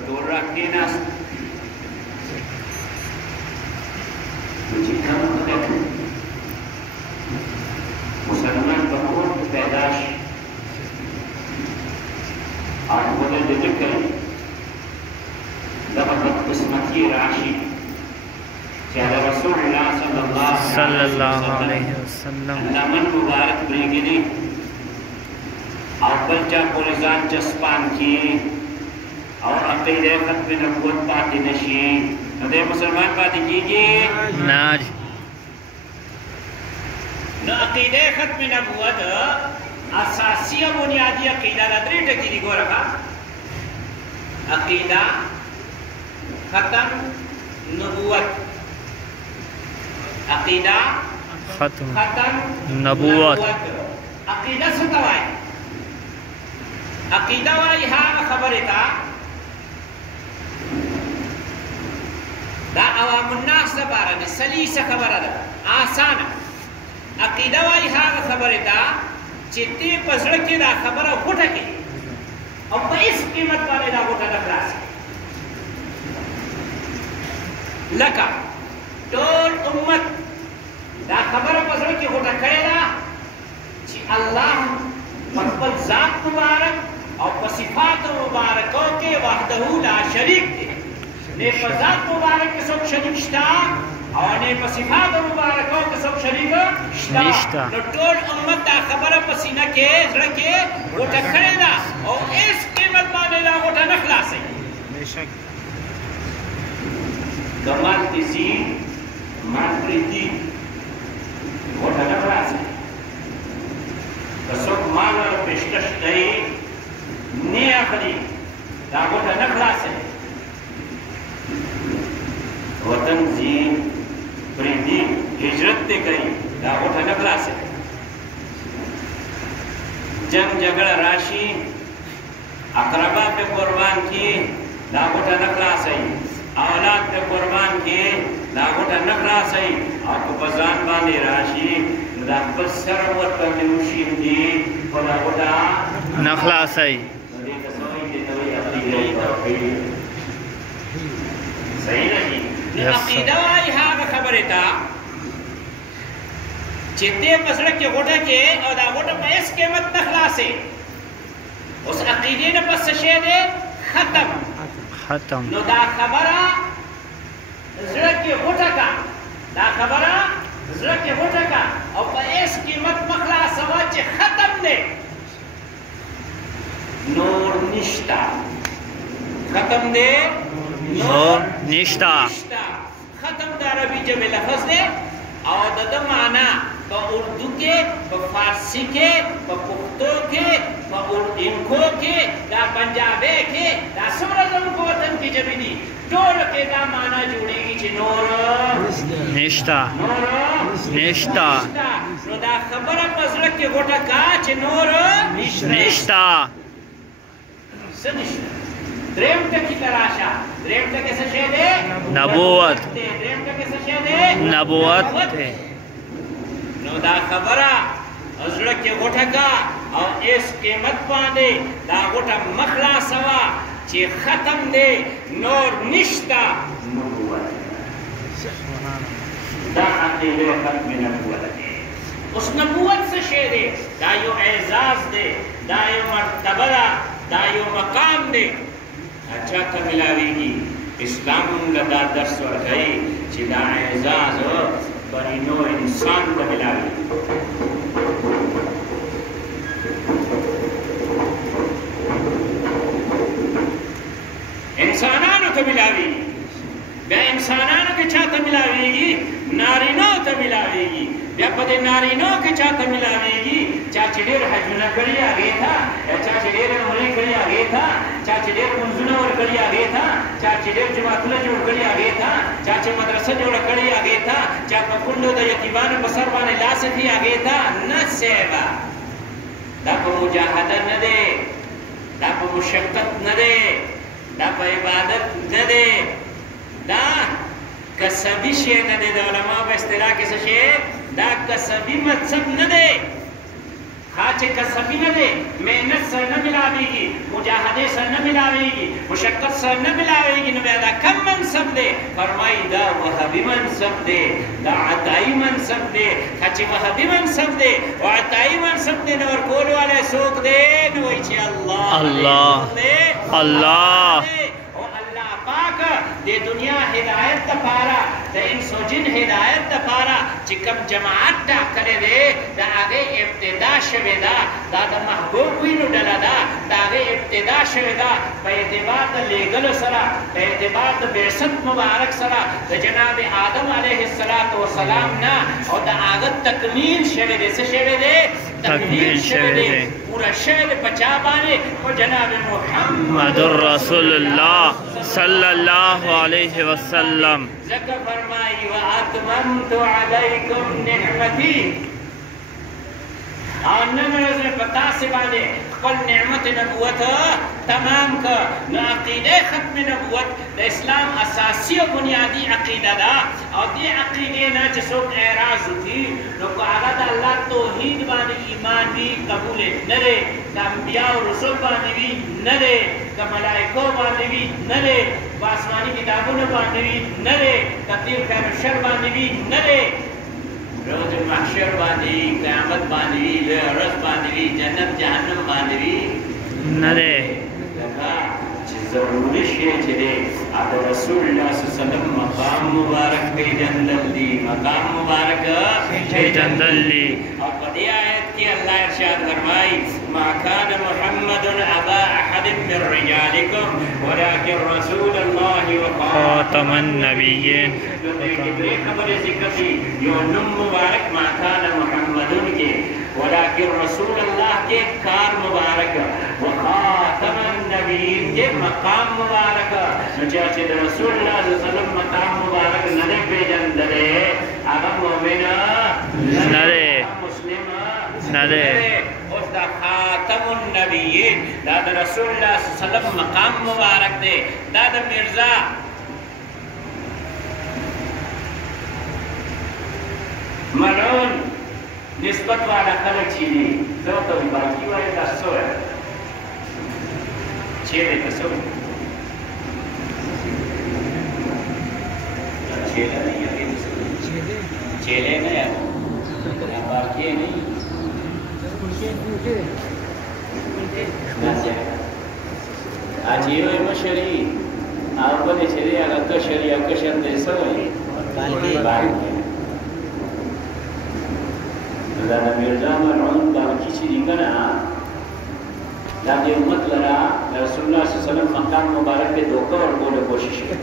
ٹور رکھ دینا مجھے کم خدق مسلمان بہت پیداش اور بولے ذکر لقد قسمتی راشی چہدہ رسول اللہ صلی اللہ علیہ وسلم نامن مبارک بریگنی اور بلچہ پولیزان چسپان کی اور عقیدہ ختم نبوت پاتی نشی ندے مسلمان پاتی کیجئے ناج نو عقیدہ ختم نبوت اساسی و بنیادی عقیدہ ندری ٹکی دی گو رکھا عقیدہ ختم نبوت عقیدہ ختم ختم نبوت عقیدہ ستوائی عقیدہ وائی ہاں خبر تا دا عوام الناس دا بارا سلیس خبر دا آسان عقیدہ وائی ہاں خبر تا چیتی پسڑکی دا خبر گھٹا کی اور با اس قیمت والے دا گھٹا نفلاس لکا طول امت دا خبر پسڑکی گھٹا کرے دا چی اللہ مقبل ذات مبارک اور صفات مبارکوں کے وحدہ لا شریک دے نے ذات مبارک کے سب شریک شتا اور نے صفات مبارکوں کے سب شریک شتا تو ٹول امت دا خبر پسینہ کے زرکے وہ ٹکڑے دا اور اس قیمت بانے دا وہ نخلا سے کمال تیزی مال پریتی وہ نخلا سے کسوک مال اور پیشکش دائی نی اخلی دا گوٹا نخلا سے وطن زین پریدی ہجرت تے کئی دا گوٹا نخلا سے جنگ جگڑ راشی اقربا پہ قربان کی دا گوٹا نخلا سے اولاد پہ قربان کی دا گوٹا نخلا سے اور کو بزان باندے راشی دا بس سروت بندے مشیم دی خدا خدا نخلا سی صحیح نا جی عقیدہ وائی ہاں خبر تا چیتے پسڑک کے گھوٹا کے اور دا گھوٹا پہ اس قیمت نخلا سے اس عقیدے نے پس سشے دے ختم نو دا خبرہ زرک کے گھوٹا کا دا خبرہ زرک کے گھوٹا کا اور پہ اس قیمت مخلا سوا چے ختم دے نور نشتا ختم دے نور نشتا ختم دا عربی جب لفظ دے اور دا معنی با اردو کے با فارسی کے با پختو کے با انکو کے دا پنجابے کے دا سمرزم کو وطن کی جبی دی دور کے دا معنی جوڑے گی چھ نور نشتا نشتا نو دا خبر پزرک کے گوٹا کا چھ نور نشتا سنشتا دریم تکی تراشا دریم تکی سشے دے نبوت دریم تکی سشے دے نبوت نو دا خبرہ حضرت کے گوٹا کا اور اس قیمت پاندے دا گوٹا مخلا سوا چی ختم دے نور نشتا نبوت دا عقیدے ختم نبوت دے اس نبوت سے شے دے دا یو اعزاز دے دا یو مرتبہ دا یو مقام دے اچھا تا ملاوی گی اسلام لدا درس ورگئی چی دا اعزاز بنی نو انسان تا ملاوی انسان ته ملاویږي بیا انسانانو کې چاته ملاویږي نارینو ته ملاویږي بیا په دې نارینو کې چاته ملاویږي چا چې ډېر حجونه کړي هغې ته چا چې ډېر عمرې کړي هغې ته چا چې ډېر لمونځونه ورکړي هغې ته چا چې ډېر جوماتونه جوړ کړي هغې ته چا چې مدرسه جوړه کړې هغې ته چا په کونډو د یتیمانو په سر باندې لاس اخلي هغې ته نه صیبه دا په مجاهده نه دی دا په مشقت نه دی دا په عبادت نه دی دا کسبی شی نه دی د علماء په اصطلاح کې څه شی دا کسبی مذهب نه دی ها چې کسبی نه دی محنت سره نه ملاویږي مجاهدې سره نه ملاویږي مشقت سره نه ملاویږي نو بیا دا کم منصب دی فرمایي دا وهابي منصب دی دا عطایي منصب دی ها چې وهابي منصب دی او عطایي منصب دی نو ورکول والی څوک دی نو وایي چې الله پاک د دنیا هدایت دپاره د انس و جن هدایت دپاره چې کوم جماعت ټاکلی دی د هغې ابتدا شوې ده دا د محبوبینو ډله ده د هغې ابتدا شوې ده په اعتبار د لیږلو سره په اعتبار د بعثت مبارک سره د جناب آدم علیه السلام نه او د هغه تکمیل شوی دی څه شوی دی تکمیل شوی دی پورا شوی دی په چا باندې په جناب محمد رسول الله صلی الله علیه وسلم ذکر فرمائی وَأَتْمَمْتُ عَلَيْكُمْ نِعْمَتِي اور نن ورځ په تاسې باندې خپل نعمت نبوت تمام که نو عقیده ختم نبوت د اسلام اساسی او بنیادی عقیده ده او دې عقیدې نه چې څوک اعراض وکړي نو که هغه د الله توحید باندې ایمان وي قبول نه دی که انبیا او رسول باندې وي نه دی که ملائکو باندې وي نه دی په آسماني کتابونو باندې وي نه دی تقدیر خیر و شر باندې وي نه دی روز محشر باندې قیامت باندې وي لوی ورځ باندې وي جنت جهنم باندې وي نه دی چې ضروري شی چې دی د رسول الله صلی الله علیه وسلم مقام مبارک پیژندل دي مقام مبارک پیژندل دي او په دې آیت کې الله ارشاد فرمایي ما كان محمد ابا احد من رجالكم ولكن رسول الله خاتم النبیین خبر ذکر دی یو نم مبارک ما كان محمد کے ولكن رسول اللہ کے کار مبارک وخاتم النبیین کے مقام مبارک چاچے رسول اللہ صلی اللہ علیہ وسلم مقام مبارک نہ پیژندلے اگر مومن نہ مسلم نہ دا خاتم النبیین دا رسول اللہ صلی اللہ علیہ وسلم مقام مبارک دے دا مرزا ملعون نسبت والا خلق چیدی دو تو باقی والی تاسو ہے چیدی تاسو چیدی نہیں ہے چیدی نہیں ہے باقی نہیں آج یہ ہوئی مشری آپ بلے چھری آگا کشری آگا کشر دے سو ہے بالکی دا مرزا ملعون باقی چی دی کنا دا دی امت لرا رسول اللہ صلی اللہ علیہ وسلم مقام مبارک کے دوکہ اور بولے کوشش ہے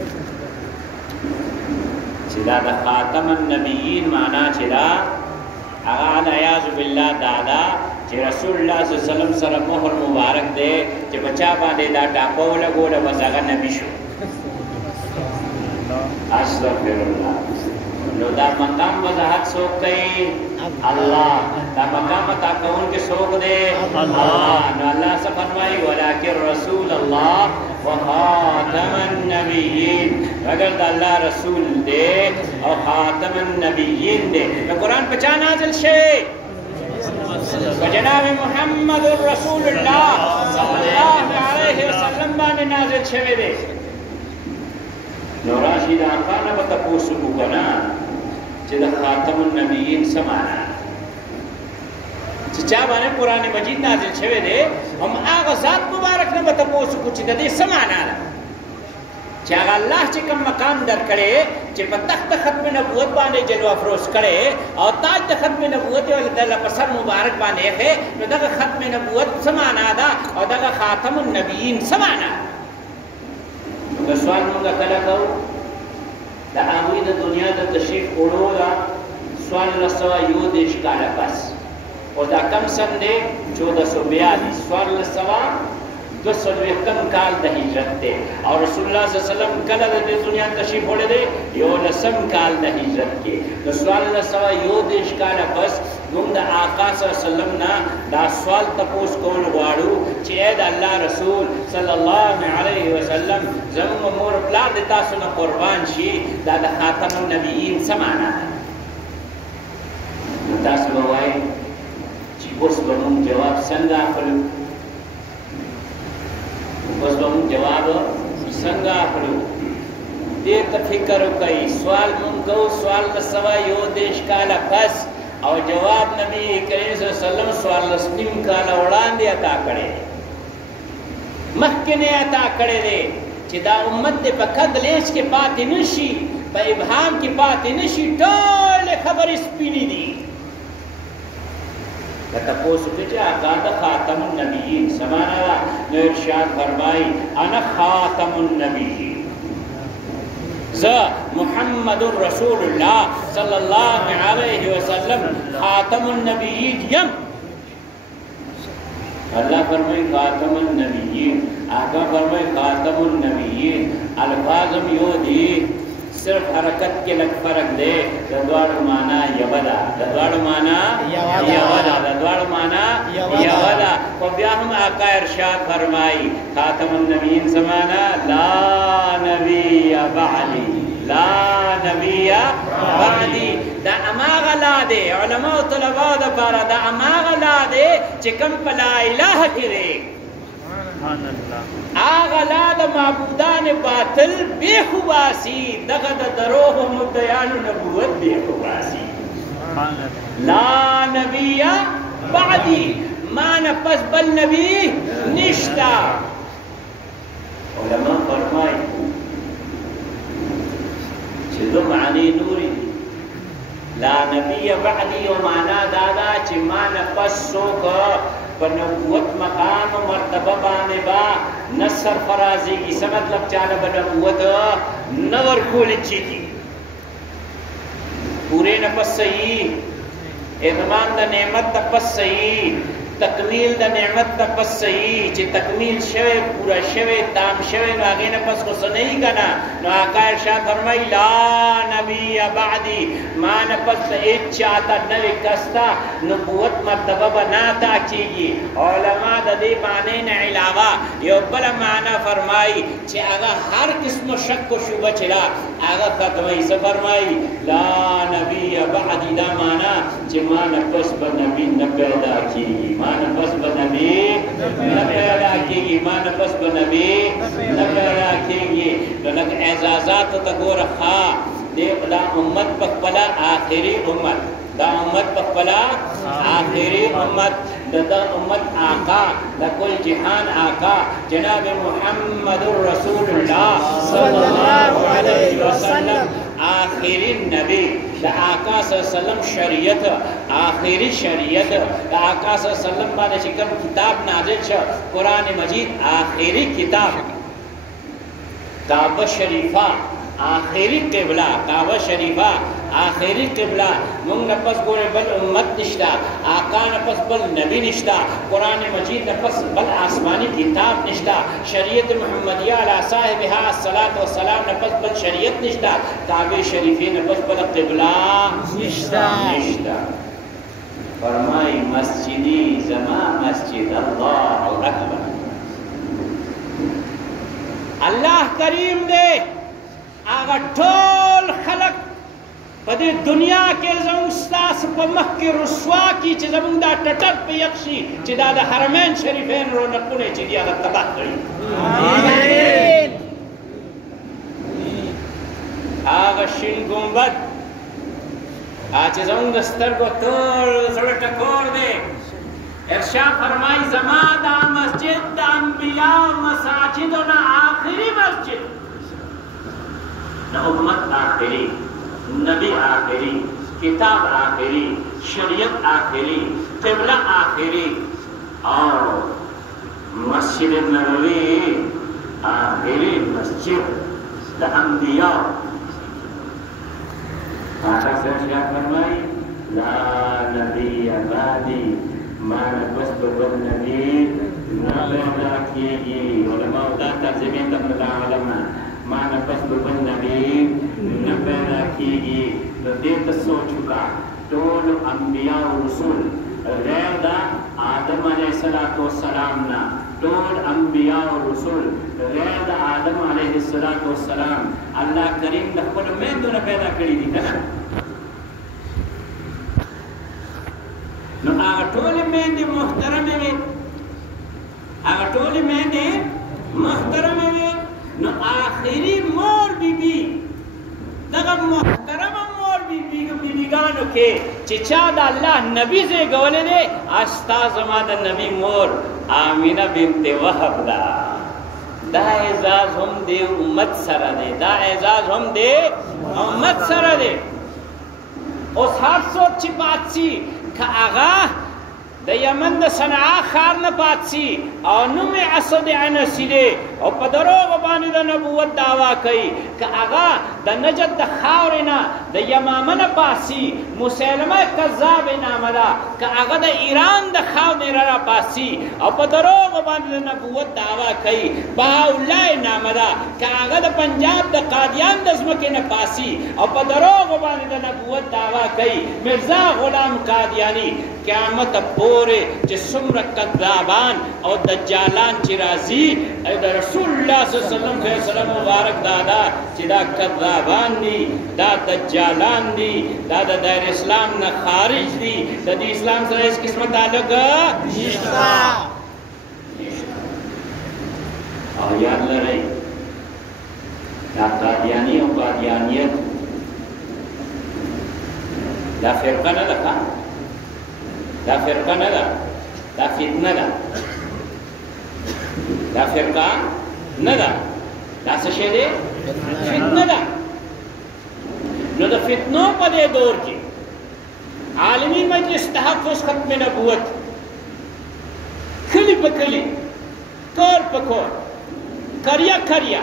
چلا دا خاتم النبیین معنی چلا اغال عیاض باللہ دادا چی رسول اللہ صلی اللہ علیہ وسلم سر مہر مبارک دے چی بچا باندے دا ٹاپو لگو دا بس اغا نبی شو استغفر اللہ نو دا مقام وضاحت سوک کئی اللہ دا مقام تا کون کے سوک دے اللہ نو اللہ سے فرمائی ولیکن رسول اللہ وخاتم النبیین اگر دا اللہ رسول دے اور خاتم النبیین دے تو قرآن پچا نازل شے جناب محمد رسول اللہ صلی اللہ علیہ وسلم بانے نازل شوے دے نو راشد آقانا بتا پوسکو کنا چی دا خاتم النبیین سمانا چی چا بانے قرآن مجید نازل شوے دے ہم آغا ذات مبارک نے بتا پوسکو چی دا دے سمانا چی آغا اللہ چی کم مقام در کرے چی پا تخت ختم نبوت بانے جلو افروز کرے اور تاج دا ختم نبوت اللہ پسر مبارک بانے ہے نو دا ختم نبوت سمانا دا اور دا خاتم النبیین سمانا نو سوال مونږ کله کوو د هغوی د دنیا د تشریف وړو ده 1401 کاله پس او دا کم سن دی 1442 1440 کال د هجرت دی او رسول الله صلی الله علیه وسلم کله د دنیا تشریف وړی دی 11 کال د هجرت کې نو 1401 کاله پس موږ د آقا صلی الله علیه وسلم نه دا سوال تپوس کول غواړو چې اے د الله رسول صلی الله علیه وسلم زموږ مور پلار د تاسو نه قربان شي دا د خاتم النبیین څه معنا ده نو تاسو به وایئ چې اوس به موږ جواب څنګه اخلو اوس به موږ جواب څنګه اخلو دې ته فکر وکئ سوال موږ کوو 1401 کاله پس او جواب نبی کریم صلی اللہ علیہ وسلم 14 کاله وړاندې عطا کړی مخکې نه عطا کړی دی چې دا امت دې په قد لیش کې پاتې نشي په ابهام کې پاتې نشي ټولې خبرې سپینې دي که تپوس وکړي چې هغه د خاتم النبیین څه معنا ده نو ارشاد فرمایي انا خاتم النبیین محمد رسول الله صلی الله علیه وسلم خاتم النبیین یم اللہ فرمائی خاتم النبیین آقا فرمائی خاتم النبیین الفاظم یو دی صرف حرکت کے لگ فرق دے ددوار مانا یودا ددوار مانا یودا ددوار مانا یودا و بیا ہم آقا ارشاد فرمائی خاتم النبیین سمانا لا نبی بعدی لا نبی بعدی دا اماغ لا دے علماء طلباء دا پارا دا اماغ لا دے چکم پا لا الہ کرے آغا لا دا معبودان باطل بے خواسی دغا دا دروح و مدیان نبوت بے خواسی لا نبی بعدی مانا پس بل نبی نشتا علماء فرمائی چه دو معنی نوری لا نبی بعدی و مانا دادا چه مانا پس سوکا پر نبوت مقام و مرتبہ بانے با نصر فرازی کی سمت لب چانا با نبوت نور کولی چیتی پورے نفس صحیح ادمان دا نعمت دا پس صحیح تکمیل دا نعمت دا پس صحیح چی تکمیل شوے پورا شوے تام شوے نو آگے نا پس خسا نہیں کنا نو آقا ارشاد فرمائی لا نبی بعدی ما نا پس ایچ چاہتا نوی کستا نبوت مرتبہ بناتا چیگی علماء دا دی معنی نا علاوہ یو بلا معنی فرمائی چی آگا ہر قسم شک و شبہ چلا آگا ختمی سے فرمائی لا نبی بعدی دا معنی چی ما نا پس بنبی نپیدا کیگی مانا پس بنبی نپیدا کیگی مانا پس بنبی نپیدا کیگی لنک اعزازات تا گور خواہ دیکھ دا امت پکپلا آخری امت دا امت پکپلا آخری امت دا امت آقا دا کل جہان آقا جناب محمد رسول اللہ صلی اللہ علیہ وسلم آخری نبی دا آقا صلی اللہ علیہ وسلم شریعت آخری شریعت دا آقا صلی اللہ علیہ وسلم باندې شکم کتاب نازل شو قرآن مجید آخری کتاب کعبہ شریفہ آخری قبلہ کعبہ شریفہ آخری قبلہ منگ نفس گونے بل امت نشتا آقا نفس بل نبی نشتا قرآن مجید نفس بل آسمانی کتاب نشتا شریعت محمدیہ علی صاحبہا الصلاة والسلام نفس بل شریعت نشتا کعبہ شریفی نفس بل قبلہ نشتا فرمائی مسجدی زمان مسجد اللہ اکبر اللہ کریم دے آگا ٹول خلق پدے دنیا کے زمون ستاس پا مخ کے رسوا کی چی زمون دا ٹٹک پہ یکشی چی دا حرمین شریفین رو نکونے چی دیا دا تباہ کری آمین آگا شن گنبد آچی زمون دستر کو تول سڑ ٹکور دے ارشاد فرمائی زمان دا مسجد دا انبیاء مساجد و نا آخری مسجد نا امت آخری نبی آخری کتاب آخری شریعت آخری قبلہ آخری اور مسجد نبوی آخری مسجد دا انبیاء آقا سرشگاہ فرمائی لا نبی بعدی مانا بست بالنبی نبینا کیگی علماء دا ترجمین دمد علماء مانا بست بالنبی نبینا کیگی تو دیتا سوچو کا طول انبیاء و رسول غیر دا آدم علیہ السلام نا طول انبیاء و رسول غیر دا آدم علیہ السلام اللہ کریم دا خود میندو نا پیدا کری دی کنا نو آغا طول میندی محترم وی آغا طول میندی محترم وی نو آخری مور بی بی دغا محترم مور بی بیگانو کے چچا دا اللہ نبی سے گولے دے استاز ما دا نبی مور آمینہ بنت وحب دا دا اعزاز ہم دے امت سر دے دا اعزاز ہم دے امت سر دے اس ہر سوچ چی بات سی کہ آغا دا یمن دا صنعا خار نا پات سی او نمی اسد عنسی دے او پا دروغ بانی دا نبوت دعویٰ کئی کہ آغا دا نجد دا خاورنا دا یمامن پاسی مسلمہ کذاب نامدا کہ آغا دا ایران دا خاورنا پاسی او پا دروغ بانی دا نبوت دعویٰ کئی بہاولا نامدا کہ آغا دا پنجاب دا قادیان دا زمکن پاسی او پا دروغ بانی دا نبوت دعویٰ کئی مرزا غلام قادیانی قیامت پورے چی سمر کذابان اور دجالان چی رازی دا رسول اللہ صلی اللہ علیہ وسلم فیصلہ مبارک دادا چی دا کذابان دی دا دجالان دی دا دائر اسلام نا خارج دی دا دی اسلام سے اس قسمت تعلق نشتا اور یاد لرئی دا قادیانی و قادیانیت دا فرقہ نہ دکھا دا فرقہ نہ دا دا فتنہ دا دا فرقہ نہ دا دا سشے دے فتنہ دا نو دا فتنوں پا دے دور کی عالمی مجلس تحفظ ختم نبوت کلی پا کلی کور پا کور کریا کریا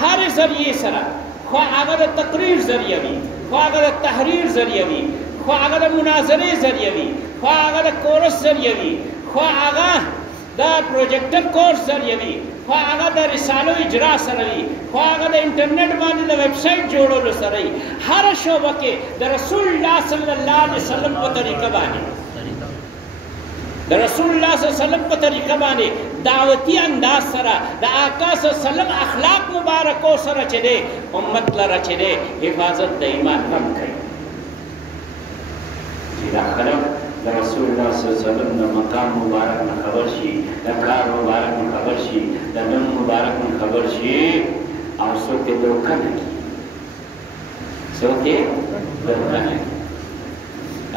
ہر ذریعے سرا خواہ آگا دا تقریر ذریعہ بھی خواہ آگا دا تحریر ذریعہ بھی خواہ آگا دا مناظرے ذریعہ بھی خواہ آگا دا کورس ذریعہ بھی خواہ آگا دا پروجیکٹر کورس ذریعہ بھی خواہ آگا دا رسالو اجرا سروی خواہ آگا دا انٹرنیٹ باندې دا ویب سائٹ جوڑو سروی ہر شعبہ کے دا رسول اللہ صلی اللہ علیہ وسلم کو طریقہ بانے دا رسول اللہ صلی اللہ علیہ وسلم کو طریقہ بانے دعوتی انداز سرا دا آقا صلی اللہ علیہ وسلم اخلاق مبارکو سرا چدے امت لرا چدے حفاظت دا ایمان ہم کئی دا خلق دا رسول اللہ صلی اللہ علیہ وسلم دا مقام مبارک میں خبر شی دا کار مبارک میں خبر شی دا نم مبارک میں خبر شی اور سو کے دوکہ نکی سو کے دوکہ نکی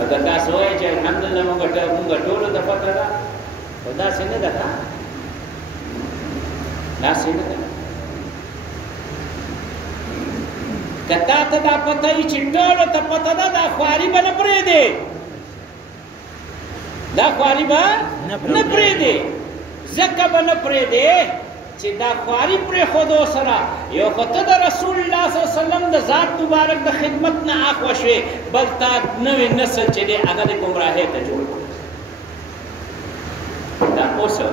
اگر دا سوئے چاہے الحمدللہ مونگا ٹولو دا پتہ دا خدا سے نہ دکھا دا سے نہ دکھا کتا تا دا پتہ ہی چٹولو تا پتہ دا دا خواری با نپرے دے دا خواری با نپرے دے زکا با نپرے دے چی دا خواری پر خودو سرا یو خطا دا رسول اللہ صلی اللہ علیہ وسلم دا ذات مبارک دا خدمت نا آخوشوے بلتا نوی نسل چی دے اگا دے گمراہے تا جوڑ دا اوسا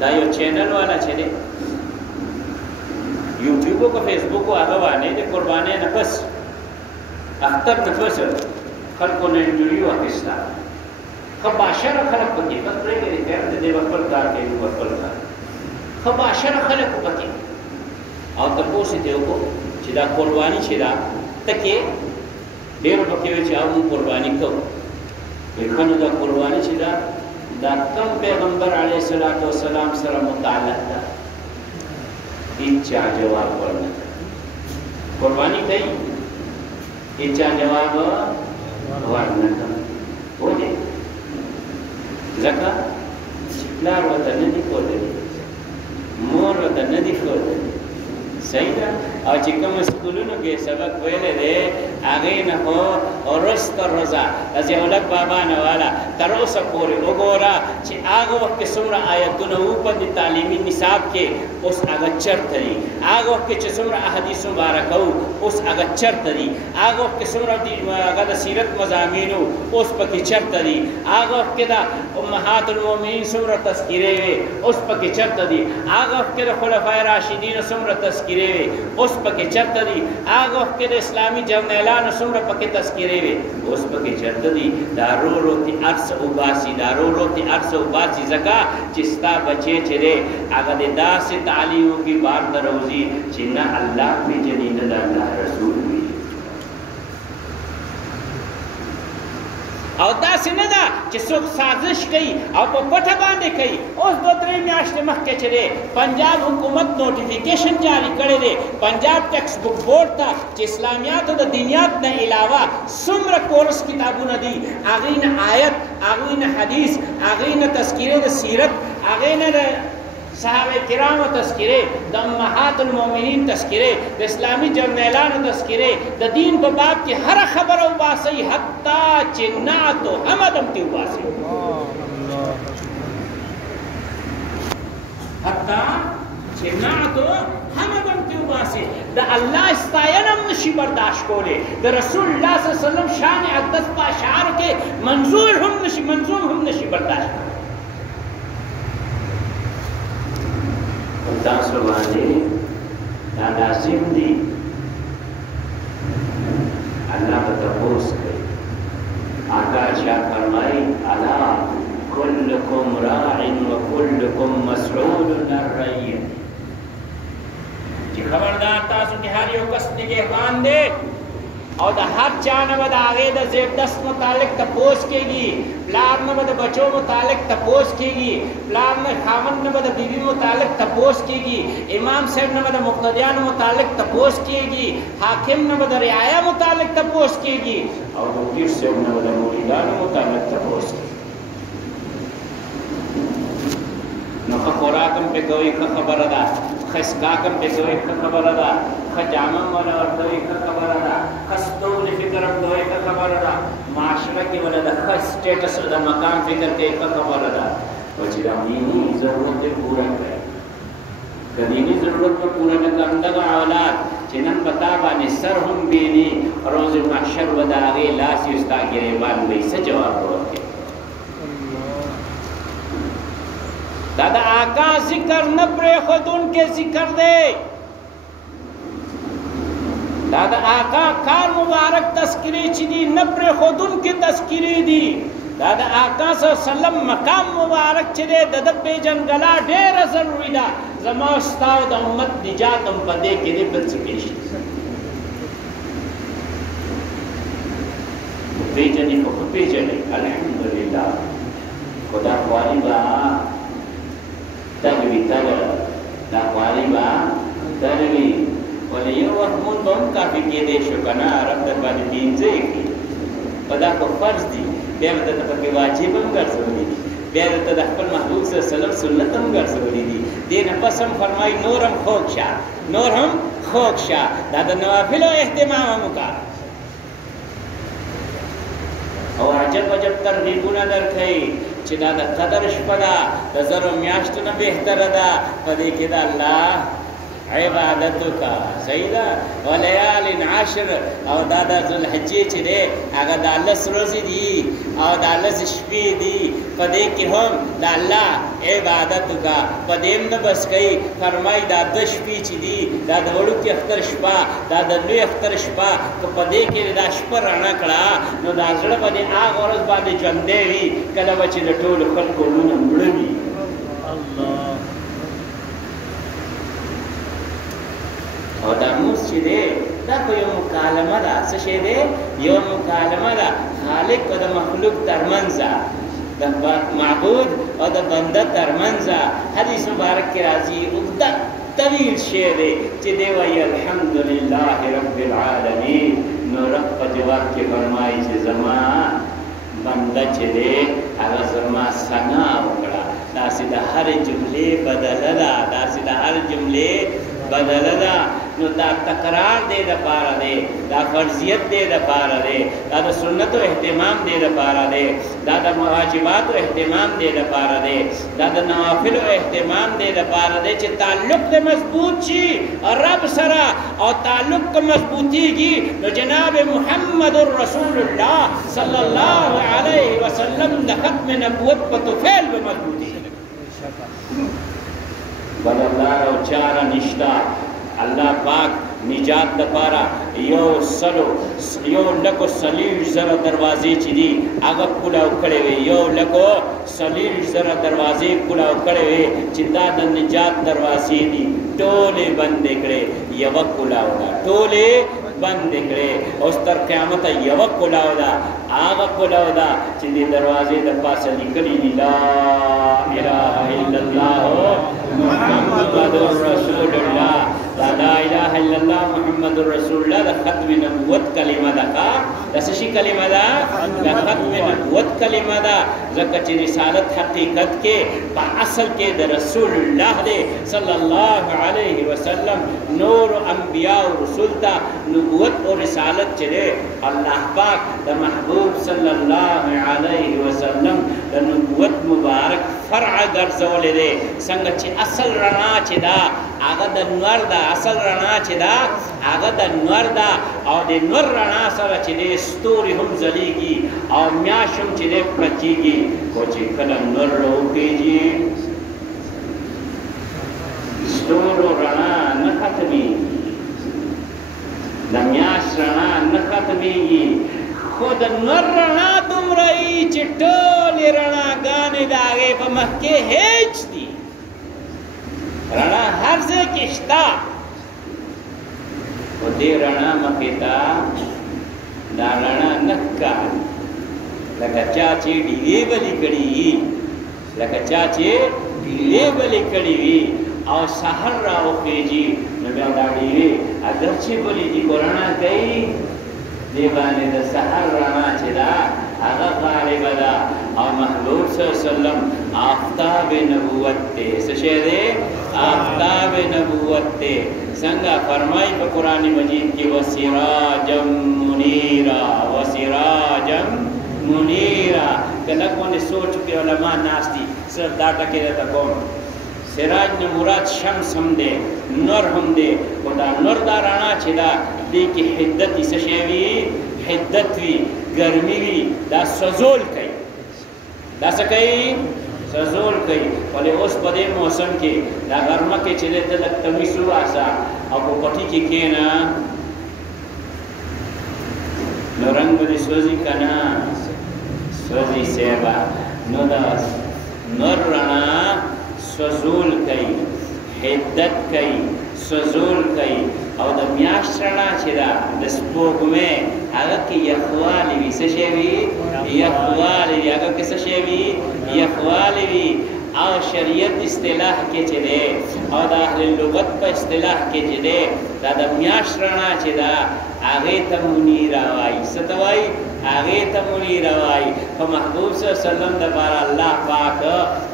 دا یو چینل والا چی دے یوٹیوبو کا فیسبوک کو آگا وانے دے قربانے نفس اختر نفس خلقو نے انجوریو اکستا خباشر خلق بکی بس پرے گئے خیر دے بخبر کار کے بخبر کار خباشر خلق بکی اور تپو سے دیو کو چیدہ قربانی چیدہ تکے دیر بکی وی چاہو مو قربانی کو لیکن دا قربانی چیدہ دا کم پیغمبر علیہ السلام سر متعلق دا ایچا جواب ورنہ قربانی کئی ایچا جواب ورنہ ہو دے زکا چکلار وطا ندی کو دے مور وطا ندی کو دے صحیح ده او چې کوم سکولونو کې سبق ویلی دی هغې نه خو وروسته روزه د ضیاءالحق بابا نه والا تر اوسه پورې وګوره چې هغه وخت کې څومره آیتونه وو په دې تعلیمي نصاب کې اوس هغه چېرته دي هغه وخت کې چې څومره احادیث مبارکه وو اوس هغه چېرته دي هغه وخت کې څومره هغه د سیرت مضامین وو اوس پکې چېرته دي هغه وخت کې د امهات المؤمنین څومره تذکیرې وې اوس پکې چېرته دي هغه وخت کې د خلفای راشدینو څومره تذکیرې وې اوس پکې چېرته دي هغه وخت کې د اسلامي جرنیلانو څومره پکې تذکیرې وې اوس پکې چېرته دي دا رو رو تې هر څه وباسي دا رو رو تې هر څه وباسي ځکه چې ستا بچی چې دی هغه د داسې تعلیمو کې بار ته روځي چې نه الله پېژني نه د الله رسول وي او داسې نه ده چې څوک سازش کوي او په پټه باندې کوي اوس 2-3 میاشتې مخکې چې دی پنجاب حکومت نوټیفیکیشن جاری کړی دی پنجاب ټیکس بک بورډ ته چې اسلامیاتو د دینیات نه علاوه څومره کورس کتابونه دي هغې نه آیت هغې نه حدیث هغې نه تذکیرې د سیرت هغې نه د صحابه کرامو تذکیرې د امهات المؤمنین تذکیرې د اسلامي جرنیلانو تذکیرې د دین په باب کې هره خبره وباسئ حتی چې نعت و حمد هم ترې وباسئ حتی چې نعت و حمد هم ترې وباسئ د الله ستاینه هم نشي برداشت کولی د رسول الله صلی الله علیه وسلم شان اقدس په اشعارو کې منظور هم نشي منظوم هم نشي برداشت کولی تاسو باندې دا لازم دي الله به تپوس کوي آقا شاه فرمایي الا کلکم راع وکلکم مسئول عن رعیته چې خبردار تاسو کې هر یو کس نگهبان دی او د هر چا نه به د هغې د زیردست متعلق تپوس کېږي پلار نه به د بچو متعلق تپوس کېږي پلار نه خاوند نه به د بیوي متعلق تپوس کېږي امام صاحب نه به د مقتدیانو متعلق تپوس کېږي حاکم نه به د رعایا متعلق تپوس کېږي او د پیر صاحب نه به د مریدانو متعلق تپوس کېږي نو ښه خوراک هم پې کوئ ښه خبره ده ښه اسکاک هم پې کوئ ښه خبره ده ښه جامه هم وله ورکوئ ښه خبره ده ښه ستوري فکر هم کوئ ښه خبره ده معاشره کې وله د ښه سټیټس د مقام فکر کوئ ښه خبره ده او چې دا دیني ضرورت یې پوره کړئ که دیني ضرورت به پوره نه کړم دغه اولاد چې نن په تا باندې سر هم بیني روز محشر به د هغې لاس یې ستا ګریبان وایي څه جواب به ورکوې دا د آقا ذکر نه پرېښودونکی ذکر دی دا د آقا کار مبارک تذکرې چې دي نه پرېښودونکي تذکرې دي دا د آقا صلی الله علیه وسلم مقام مبارک چې دی د ده پېژندګلا ډېره ضروري ده زما ستا او د امت نجات هم په دې کې دی بل څه کې نشته پېژنې خو ښه پېژنئ الحمدلله خو دا خواري به تګ وي تګ دا خواري به تر وي ولې یو وخت مونږ به هم کافي کېدی شو که نه رب در باندې پېنځه کړي خو دا خو فرض دي بیا به درته پکې واجب هم ګرځولي دي بیا درته د خپل محبوب صلی الله علیه وسلم سنت هم ګرځولي دي دې نه پس هم فرمایي نور هم خوږ شه نور هم خوږ شه دا د نوافلو اهتمام هم وکړه او عجب عجب ترغیبونه درکوي چې دا د قدر شپه ده د زرو میاشتو نه بهتره ده په دې کې د الله عبادت وکړه صحیح ده ولیال عشر او دا د ذوالحجې چې دی هغه دا 10 ورځې دي او دا 10 شپې دي په دې کې هم د الله عبادت وکړه په دې هم نه بس کوي فرمایي دا 2 شپې چې دي دا د وړوکي اختر شپه دا د لوی اختر شپه که په دې کې دا شپه رڼا کړه نو دا زړه به د هغه ورځ باندې ژوندی وي کله به چې د ټولو خلکو ورونه مړه وي الله او دا موس چې دی دا خو یو مکالمه ده څه شی دی یو مکالمه ده خالق او د مخلوق ترمنځ د معبود او د بنده ترمنځ حدیث مبارک کې راځي اوږده طویل شی دی چې دی وایي الحمدلله رب العالمین نو رب په جواب کې فرمایي چې زما بنده چې دی هغه زما ثنا وکړه داسې د هرې جملې بدله ده داسې د هر جملې بدل دا نو دا تقرار دے دا پارا دے دا فرضیت دے دا پارا دے دا دا سنت و احتمام دے دا پارا دے دا دا واجبات و احتمام دے دا پارا دے دا دا نوافل و احتمام دے دا پارا دے چھ تعلق دے مضبوط چی رب سرا اور تعلق کا مضبوطی گی نو جناب محمد الرسول اللہ صلی اللہ علیہ وسلم دا ختم نبوت پا توفیل بے مضبوطی بل اللہ رو چارا نشتا اللہ پاک نجات دا پارا یو لکو سلیل زر دروازے چی دی آگا کلاو کڑے وے یو لکو سلیل زر دروازے کلاو کڑے وے چی دا دا نجات دروازے دی ٹولے بندے کڑے یو کلاو دا ٹولے بندے کڑے اس تر قیامت یو کلاو دا آگا کلاو دا چی دی دروازے دا پاسا نکلی دی لا الہ الا اللہ محمد رسول اللہ لا الہ الا اللہ محمد رسول اللہ دا ختم نبوت کلمہ دا کا دا سشی کلمہ دا دا ختم نبوت کلمہ دا زکر چی رسالت حقیقت کے با اصل کے دا رسول اللہ دے صلی اللہ علیہ وسلم نور انبیاء و رسول تا نبوت و رسالت چلے اللہ پاک دا محبوب صلی اللہ علیہ وسلم دا نبوت مبارک فرع گرزولے دے سنگا چی اصل رنا چی دا آگا دا نور دا اصل رنا چی دا آگا دا نور دا اور دے نور رنا سر چی دے ستوری ہم زلی گی اور میاشم چی دے پرچی گی کو چی کلم نور رو کے جی ستور رنا نختمی دا میاش رنا نختمی گی خود نور رنا تم رئی چی ٹولی رنا گانے داگے پا مکے ہیچ دی رنا ہر سے کشتا و دے رنا مکیتا دا رنا نکا لکا چاچے ڈیوے بلی کڑی لکا چاچے ڈیوے بلی کڑی وی اور سہر راو خیجی نبی دا ڈیوے اگرچے بلی دی کو رنا کئی دیوانے دا سہر رنا چلا آغا غالب دا اور محبوب صلی اللہ علیہ وسلم آفتاب نبوت تے سشے دے آفتاب نبوت تے سنگا فرمائی پا قرآن مجید کی وَسِرَاجًا مُنِيرًا وَسِرَاجًا مُنِيرًا کہ لکھوں نے سوچ کے علماء ناستی صرف داتا کے دیتا کون سراج نے مراد شمس ہم دے نور ہم دے خدا نور دا رانا چھدا دی کی حدت اسے شیوی حدت وی گرمی وی دا سزول کئی دا سکئی سزول کئی ولی اس پدے موسم کی دا گرمہ کے چلے تلک تمیسو آسا اور وہ پٹی کی کینا نو رنگ بلی سوزی کنا سوزی سیبا نو دا نور رانا سزول کئی حدت کئی سزول کئی اور دا میاش رنا چھدا دسپوک میں اگر کی یخوالی وی سشیوی یخوالی وی اگر کی سشیوی یخوالی وی اور شریعت اصطلاح کے چلے اور دا اہل لغت پا اصطلاح کے چلے دا میاش رنا چھدا آگے تا منیر آوائی ستوائی آگے تا منیر آوائی فمحبوب صلی اللہ علیہ وسلم دا بارا اللہ پاک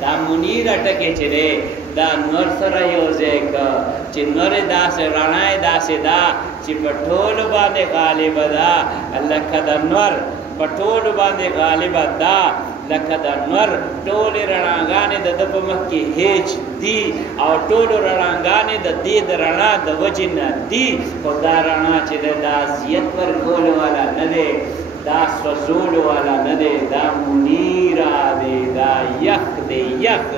دا منیر اٹکے چلے دا نور سر یوزے کا چی نور دا سے رانائے دا سے دا چی پٹھول باندے غالب دا لکھا دا نور پٹھول باندے غالب دا لکھا دا نور ٹول رناگانے دا دب مکی ہیچ دی اور ٹول رناگانے دا دید رنا دا وجن دی خدا رنا چی دا زیت پر گول والا ندے دا سوزول والا ندے دا منیرہ دے دا یک دے یک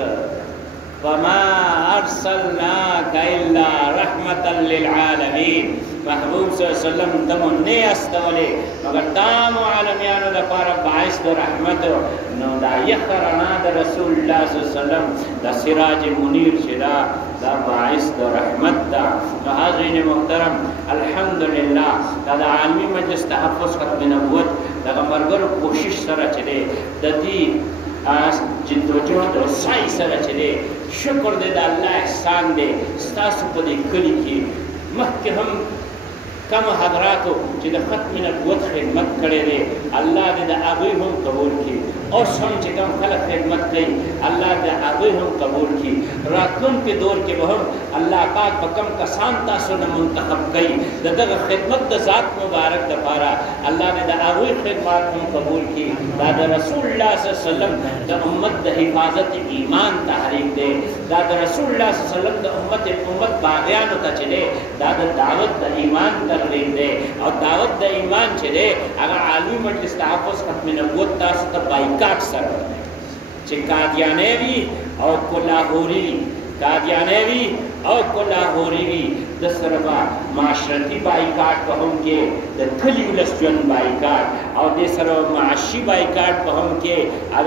وَمَا أَرْسَلْنَاكَ إِلَّا رَحْمَةً لِلْعَالَمِينَ محبوب صلی اللہ علیہ وسلم دمو نے استولے مگر تام عالمیانو دا پارا باعث دا رحمت نو دا یخرنا دا رسول اللہ صلی اللہ علیہ وسلم دا سراج منیر شدا دا باعث دا رحمت دا نو حاضرین محترم الحمدللہ دا عالمی مجلس تحفظ ختم نبوت دا مرگر کوشش سرا چلے دا دی جد و جہد و سائی سرا چلے شکر دے دا اللہ احسان دے ستاسو پا دے کلی کی مخی ہم کم حضراتو چی دا ختم نبوت خدمت کرے دے اللہ دے دا آگوی ہم قبول کی اور سم چی کم خلق خدمت کی اللہ دے آگوی ہم قبول کی راتون کے دور کے بہم اللہ پاک بکم کسان تاسو نے منتخب کئی دغه خدمت د ذات مبارک د پارا اللہ نے د هغوی خدمات هم قبول کی دا د رسول اللہ صلی اللہ علیہ وسلم د امت د حفاظت ایمان تحریک دے دا د رسول اللہ صلی اللہ علیہ وسلم د امت باغیانو ته چلے دا د دعوت د ایمان ترغیب دے اور دعوت د ایمان چلے اگر عالمی مجلس تحفظ ختم نبوت تاسو ته بائیکاٹ سره چې قادیانې وي او کولاهوري وي قادیانې وي او کولاهوري وي د سره به معاشرتي بائیکاټ به هم کې د کلي ولس ژوند بائیکاټ او دې سره معاشي بائیکاټ به هم کې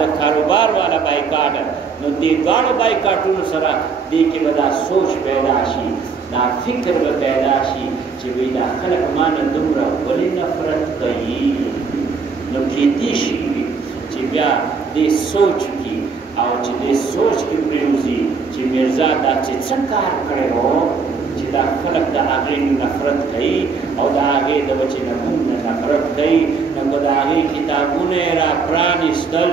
د کاروبار والا بائیکاټ نو دې دواړو بائیکاټونو سره دې کې به دا سوچ پیدا شي دا فکر به پیدا شي چې وایي دا خلک ما نه دومره ولې نفرت کوي نو کېدای شي چې بیا دې سوچ کې او چې دې سوچ کې پرېوځي چې میرزا دا چې څه کار کړی وو چې دا خلک د هغې نفرت کوي او د هغې د وجې نه موږ نه نفرت کوي نو که د هغې کتابونه یې را پرانېستل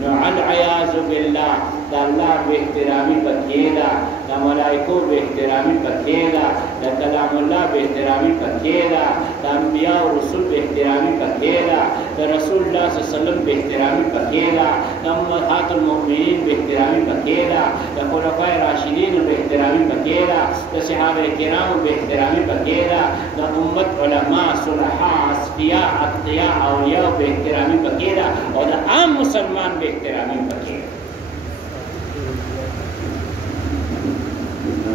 نو العیاذ بالله د الله بې احترامي پکې ده د ملایکو بې احترامي پکې ده د کلام الله بې احترامي پکې ده د انبیاء او رسول بې احترامي پکې ده د رسول الله صلی الله علیه وسلم بې احترامي پکې ده د امهات المؤمنین بې احترامي پکې ده د خلفای راشدینو بې احترامي پکې ده د صحابه کرامو بې احترامي پکې ده د امت علما صلحاء اصفیاء اتقیاء اولیاء بې احترامي پکې ده او د عام مسلمان بې احترامي پکې ده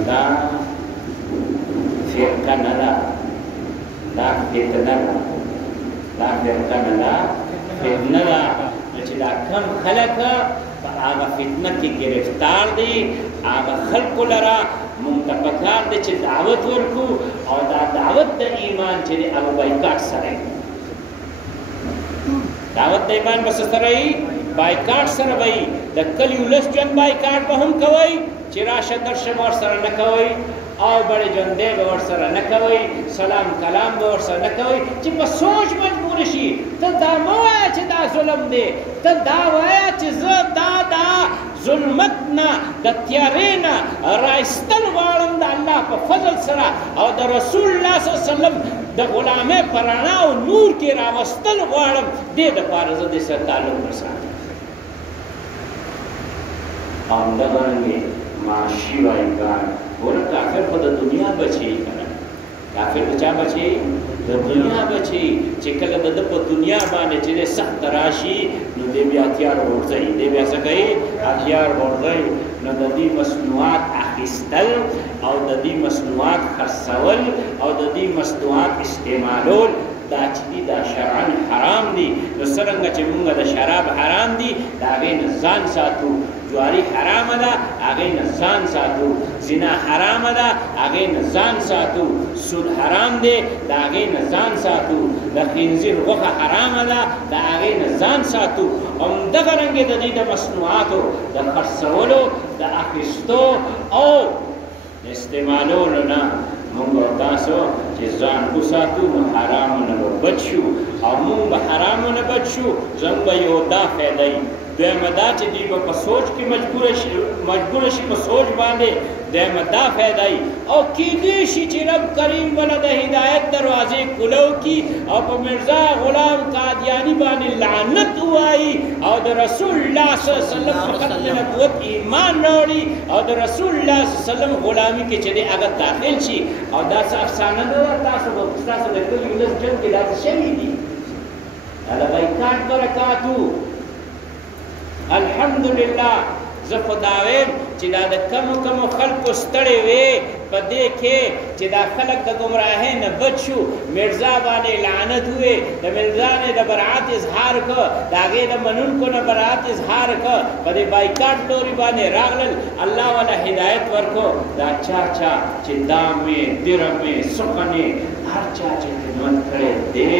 دا فرقه نه ده دا فتنه ده دا فرقه نه ده فتنه ده چې دا کم خلک په هغه فتنه کې گرفتار دي هغه خلکو لره موږ ته پکار دی چې دعوت ورکړو او دا دعوت د ایمان چې دی هغه بایکاټ سره دعوت د ایمان بس سره وي بایکاټ سره وي د کلي ولس ژوند بایکاټ به هم کوئ چې راشه درشه به ورسره نه کوئ او بڑے جندے به ورسره نه کوئ سلام کلام به ورسره نه کوئ چې په سوچ مجبور شي ته دا مه وایه چې دا ظلم دی ته دا وایه چې زه دا ظلمت نه د تیارې نه رایستل غواړم د الله په فضل سره او د رسول الله صلی الله علیه وسلم د غلامۍ په رڼا او نور کې راوستل غواړم دې دپاره زه دې سره تعلق وساتم همدغرنګې معاشي بایکاټ ګوره کافر خو د دنیا بچي که نه کافر د چا بچي د دنیا بچي چې کله د ده په دنیا باندې چې دی سخت راشي نو دی بیا هتیار غورځوي دی بیا څه کوي هتیار غورځوي نو د دې مصنوعات اخیستل او د دې مصنوعات خرڅول او د دې مصنوعات استعمالول دا چې دي دا شرعاً حرام دي نو څرنګه چې مونږ د شراب حرام دي د هغې نه ځان ساتو جواری حرامه ده هغې نه ځان ساتو زنا حرامه ده هغې نه ځان ساتو سود حرام دی د هغې نه ځان ساتو د خنزیر غوښه حرامه ده د هغې نه ځان ساتو همدغه رنګې د دې د مصنوعاتو د خرڅولو د اخیستو او استعمالولو نه مونږ او تاسو چې ځان وساتو نو حرامو نه به بچ شو او مونږ به حرامو نه بچ شو زموږ به یو دا فایده وي دویمه دا چې دوی به په سوچ کې مجبوره شي په سوچ باندې دویمه دا فایده وي او کیدای شي چې رب کریم بله د هدایت دروازې کولو کي او په مرزا غلام قادیاني باندې لعنت ووایي او د رسول الله صلی الله علیه وسلم په ختم نبوت ایمان راوړي او د رسول الله صلی الله علیه وسلم غلامي کې چې دی هغه داخل شي او دا څه افسانه نه ده تاسو د کلي ولس ژوند کې دا څه شوي دي دا د بایکاټ برکاتو الحمدلله زه خو دا ویم چې دا د کمو خلکو ستړې وې په دې کې چې دا خلک د ګمراهۍ نه بچ شو مرزا باندې لعنت وې د مرزا نه د برات اظهار که د هغې د منونکو نه برات اظهار که په دې بایکاټ لوري باندې راغلل الله والا هدایت ورکو دا چا چې دامې درمې سخنې هر چا چې خدمت کړی دی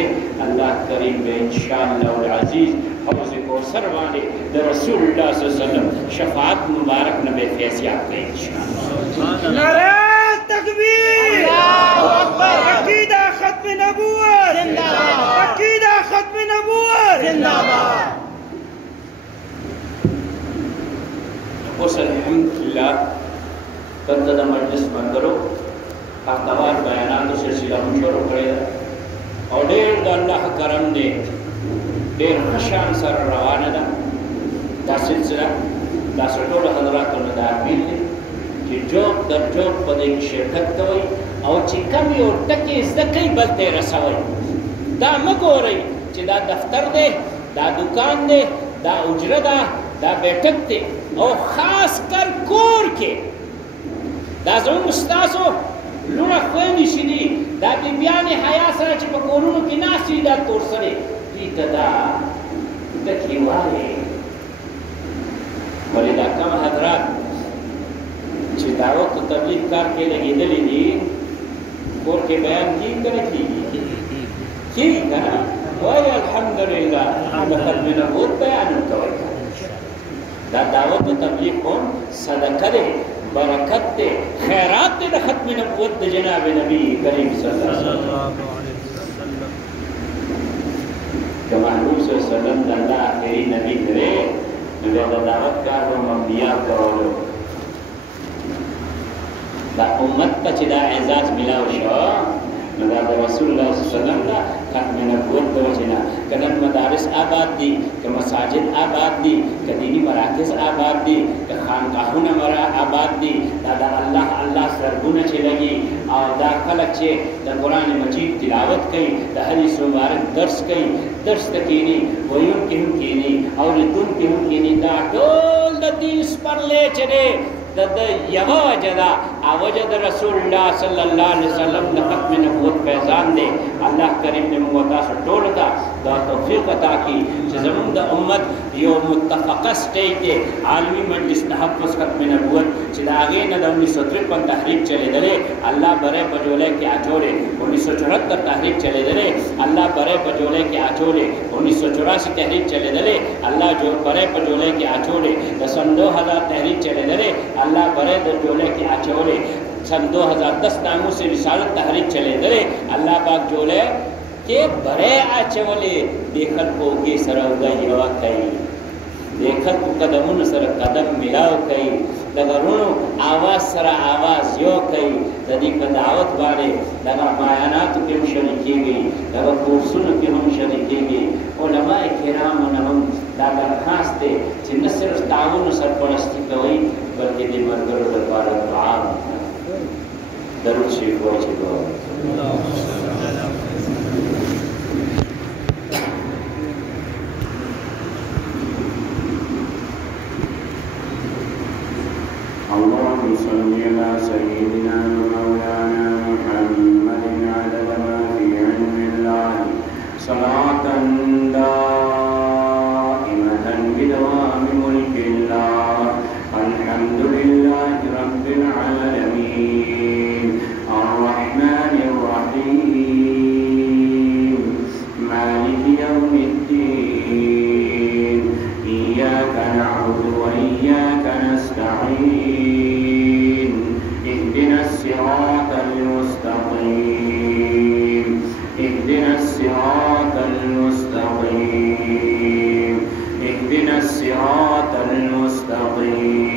الله کریم به انشاءالله العزیز حوض کوثر باندې د رسول الله صلی الله علیه وسلم شفاعت مبارک نه به فیضیاب کړي انشاءالله نعرہ تکبیر اللہ اکبر عقیدہ ختم نبوت زندہ باد عقیدہ ختم نبوت زندہ باد اوس الحمدلله دلته د مجلس ملګرو هفتوار بیاناتو سلسله مو شروع کړې ده او ډېر د الله کرم دی ډېر ښه شان سره روانه ده دا سلسله دا ټولو حضراتو نه دا اپیل دی چې جوب در جوب په دې کې شرکت کوئ او چې کم یو ټکي زده کوئ بل ته یې رسوئ دا مه ګورئ چې دا دفتر دی دا دکان دی دا اجره ده دا بیٹک دی او خاص کر کور کې دا زموږ ستاسو لوڼه خویندې چې دي دا بیبیانې حیا سره چې په کورونو کې ناست وي دا تور سرې دوی ته دا ټکي وایې ولې دا کم حضرات چې دعوت و تبلیغ کار کې لګېدلي دي کور کې بیان کېږي که نه کېږي کېږي که نه وایي الحمدلله د ختم نبوت بیان کوئ دا دعوت و تبلیغ هم صدقه دی برکت دی خیرات دی د ختم نبوت د جناب نبی کریم صلی الله علیه وسلم که محبوب صلی الله علیه وسلم د الله آخري نبی دی نو بیا د دعوت کار به انبیا کولو دا امت ته چې دا اعزاز ملاو شو نو دا د رسول الله صلی الله علیه وسلم دا ختم نبوت د وجې نه که نن مدارس آباد دي که مساجد آباد دي که دینی مراکز آباد دي که خانقاهونه آباد دي دا د الله الله سرګونه چې لګي او دا خلک چې د قرآن مجید تلاوت کوي د حدیث مبارک درس کوي درس ته کښېني ویونکي هم کښېني اورېدونکي هم کښېني دا ټول د دین سپرلی چې دی د یوه وجه ده او وجه د رسول الله صلی الله علیه وسلم د ختم نبوت فیضان دی الله کریم دې موږ تاسو ټولو ته دا توفیق عطا کړي چې زموږ د امت یو متفقه سټیج دی عالمي مجلس تحفظ ختم نبوت چې د هغې نه د 1953 تحریک چلېدلی الله بری په جولای کې اچولی 1974 تحریک چلېدلی الله بری په جولای کې اچولی 1984 تحریک چلېدلی الله بری په جولای کې اچولی د سن 2000 تحریک چلېدلی اللہ برے در جولے کی آچولے سن 2010 ناموس رسالت تحریک چلے درے اللہ پاک جولے کے برے آچولے دیکھل کو گی سروگا یوا کئی دیکھل کو قدمون سر قدم ملاو کئی دگرونو آواز سر آواز یو کئی ددی کا دعوت بارے دگا بیاناتو کے ہم شرکی گئی دگا کورسونو کے ہم شرکی گئی علماء کرامو نہم دا درخواست دے چې نه صرف تعاون سرپرستی کوئ بلکې د ملګرو لپاره دعا درود شریف وایي چې دعا اللهم صل على سيدنا مولانا محمد عدد ما في علم الله صلاة دائمة بدوام ملك الله الحمد لله رب العالمين الرحمن الرحيم مالك يوم الدين إياك نعبد وإياك نستعين اهدنا الصراط المستقيم اهدنا الصراط المستقيم اهدنا الصراط المستقيم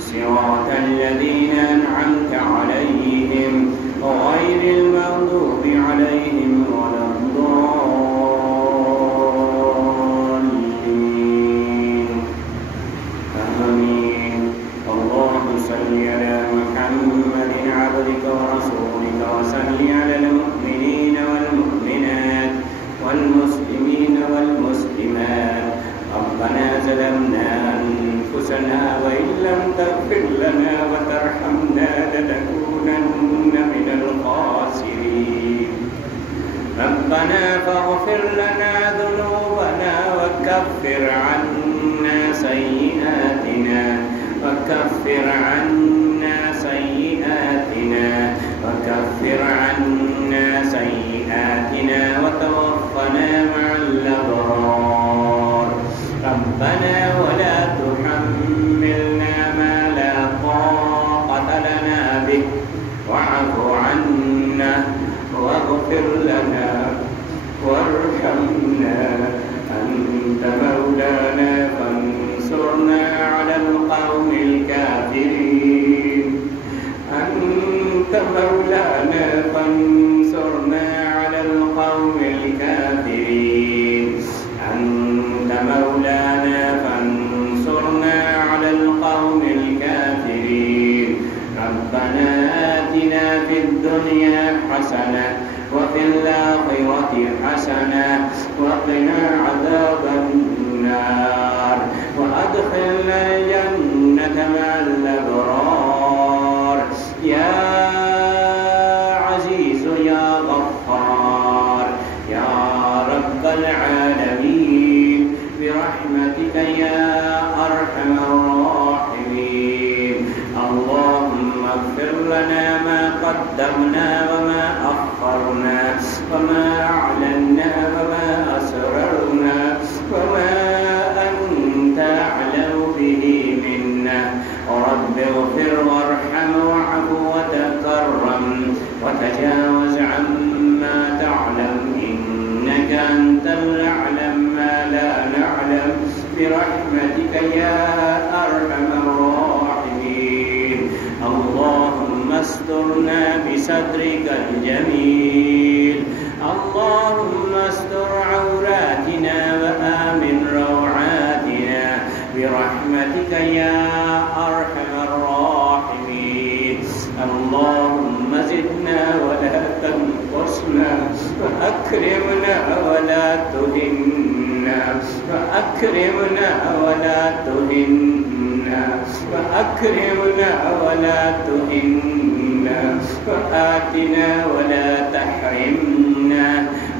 صراط الذين أنعمت عليهم غير المغضوب عليهم ولا الضالين آمين اللهم صل على محمد عبدك ورسولك وصل على المؤمنين والمؤمنات والمسلمين والمسلمات ربنا ظلمنا أنفسنا وإن لم تغفر لنا وترحمنا لنكونن من الخاسرين ربنا فاغفر لنا ذنوبنا وكفر عنا سيئاتنا وكفر عنا سيئاتنا وكفر عنا سيئاتنا وتوفنا مع الأبرار ربنا ولا تحملنا ما لا طاقة لنا به واعف عنا واغفر لنا وارحمنا أنت مولانا فانصرنا على القوم الكافرين حسنة وقنا عذاب النار وأدخلنا الجنة مع الأبرار يا عزيز يا غفار يا رب العالمين برحمتك يا أرحم الراحمين. اللهم اغفر لنا ما قدمنا وما أخرنا وما أعلنا وما أسررنا وما أنت أعلم به منا. رب اغفر وارحم واعف وتكرم وتجاوز عما تعلم إنك أنت الأعلم ما لا نعلم برحمتك يا أرحم الراحمين. اللهم استرنا بسترك الجميل. اللهم استر عوراتنا وآمن روعاتنا برحمتك يا أرحم الراحمين. اللهم زدنا ولا تنقصنا وأكرمنا ولا تهنا وأكرمنا ولا تهنا وأكرمنا ولا تهنا وآتنا ولا تحرمنا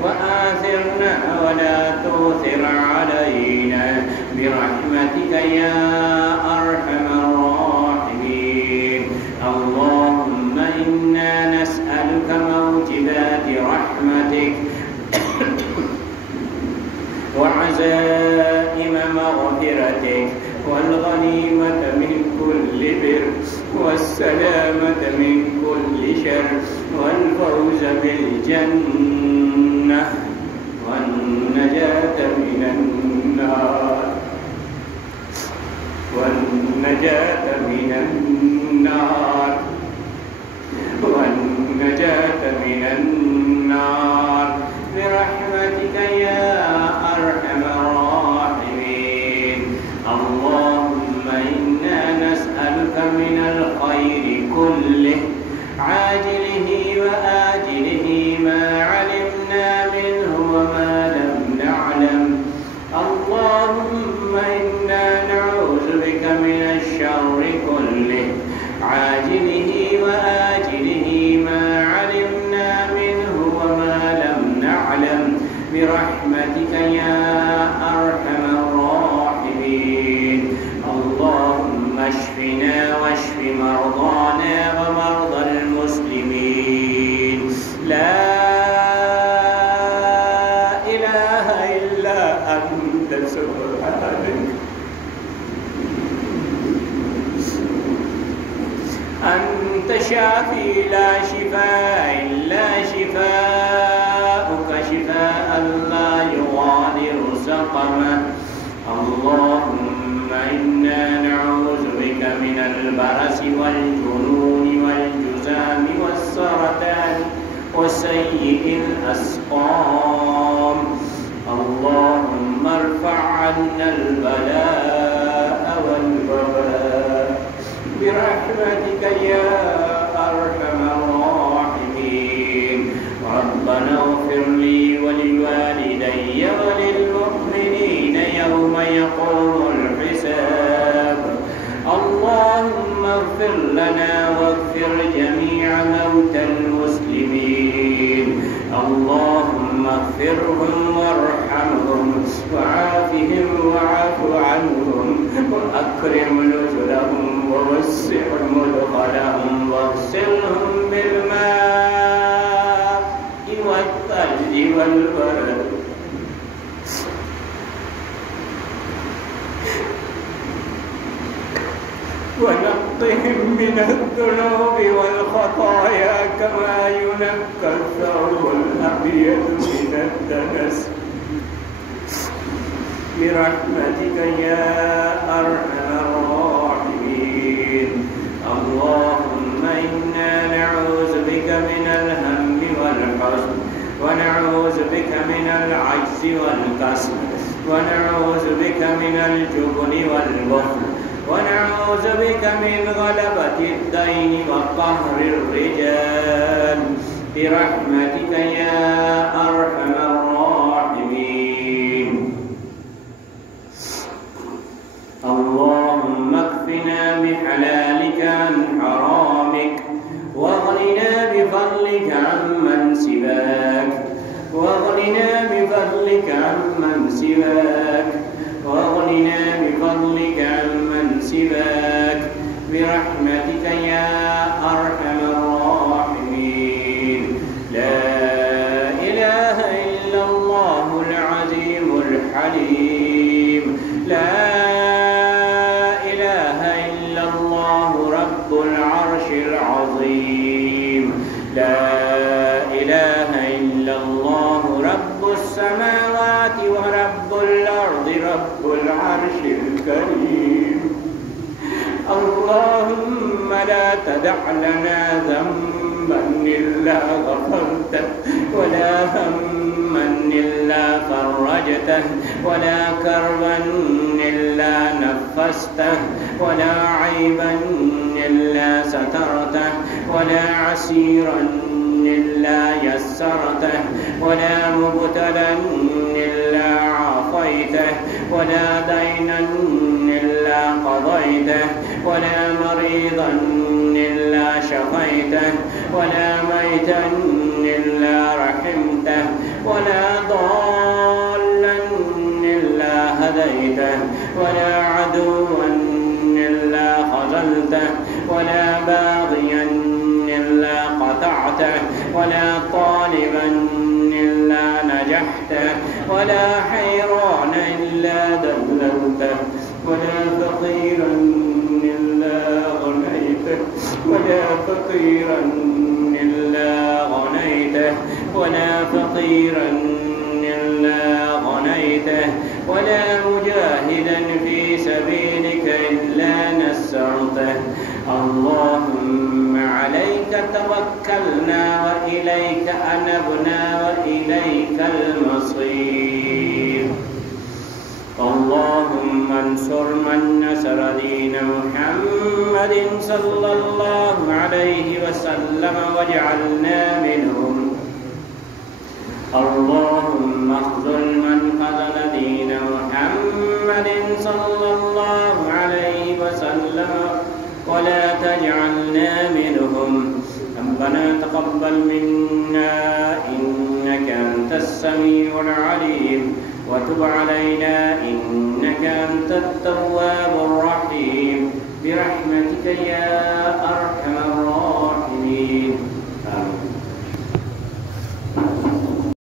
وآثرنا ولا تؤثر علينا برحمتك يا أرحم الراحمين. اللهم إنا نسألك موجبات رحمتك وعزائم مغفرتك والغنيمة من كل بر والسلامة من كل شر والفوز بالجنة والنجاة من النار والنجاة من النار والنجاة من النار برحمتك يا أرحم الراحمين. اللهم إنا نسألك من الخير كله عاجله وآجله ما علمنا منه وما لم نعلم. اللهم إنا نعوذ بك من الشر كله عاجله وآجله ما علمنا منه وما لم نعلم برحمتك يا أرحم الراحمين. اللهم اشفنا واشف مرضانا ومرضى المسلمين. لا إله إلا أنت سبحانك أنت شافي لا شفاء إلا شفاءك شفاء لا يغادر سقما. اللهم إنا نعوذ بك من البرص والجنون والجذام والسرطان وسيء الأسقام. اللهم ارفع عنا البلاء والوباء برحمتك يا أرحم الراحمين. ربنا اغفر لي ولوالدي وللمؤمنين يوم يقوم الحساب. اللهم اغفر لنا واغفر جميع موتى المسلمين. اللهم اغفرهم وارحمهم وعافهم واعف عنهم وأكرم نزلهم ووسع مدخلهم واغسلهم بالماء والثلج والبرد ونقهم من الذنوب والخطايا كما ينقى الثوب الأبيض من الدنس برحمتك يا أرحم الراحمين. اللهم إنا نعوذ بك من الهم والحزن ونعوذ بك من العجز والكسل ونعوذ بك من الجبن والبخل ونعوذ بك من غلبة الدين وقهر الرجال برحمتك يا أرحم عمن سواك واغننا بفضلك عمن سواك واغننا بفضلك عمن سواك برحمتك يا أرحم الراحمين. لا إله إلا الله العظيم الحليم. لا إله إلا الله رب العرش العظيم. لا إله إلا الله رب السماوات ورب الأرض رب العرش الكريم. اللهم لا تدع لنا ذنبا إلا غفرته ولا هما إلا فرجته ولا كربا إلا نفسته ولا عيبا إلا سترته ولا عسيرا إلا يسرته ولا مبتلا إلا عافيته ولا دينا إلا قضيته ولا مريضا إلا شفيته ولا ميتا إلا رحمته ولا ضالا إلا هديته ولا عدوا إلا خذلته ولا باغيا إلا قطعته ولا طالبا إلا نجحته ولا حيران إلا دللته ولا فقيرا إلا غنيته ولا فقيرا إلا غنيته ولا فقيرا إلا غنيته ولا مجاهدا في سبيلك إلا نصرته. اللهم عليك توكلنا وإليك أنبنا وإليك المصير. اللهم انصر من نصر دين محمد صلى الله عليه وسلم واجعلنا منهم. اللهم اخذل من خذل دين محمد صلى الله عليه وسلم ولا تجعلنا منهم. ربنا تقبل منا إنك أنت السميع العليم وتب علينا إنك أنت التواب الرحيم برحمتك يا أرحم الراحمين.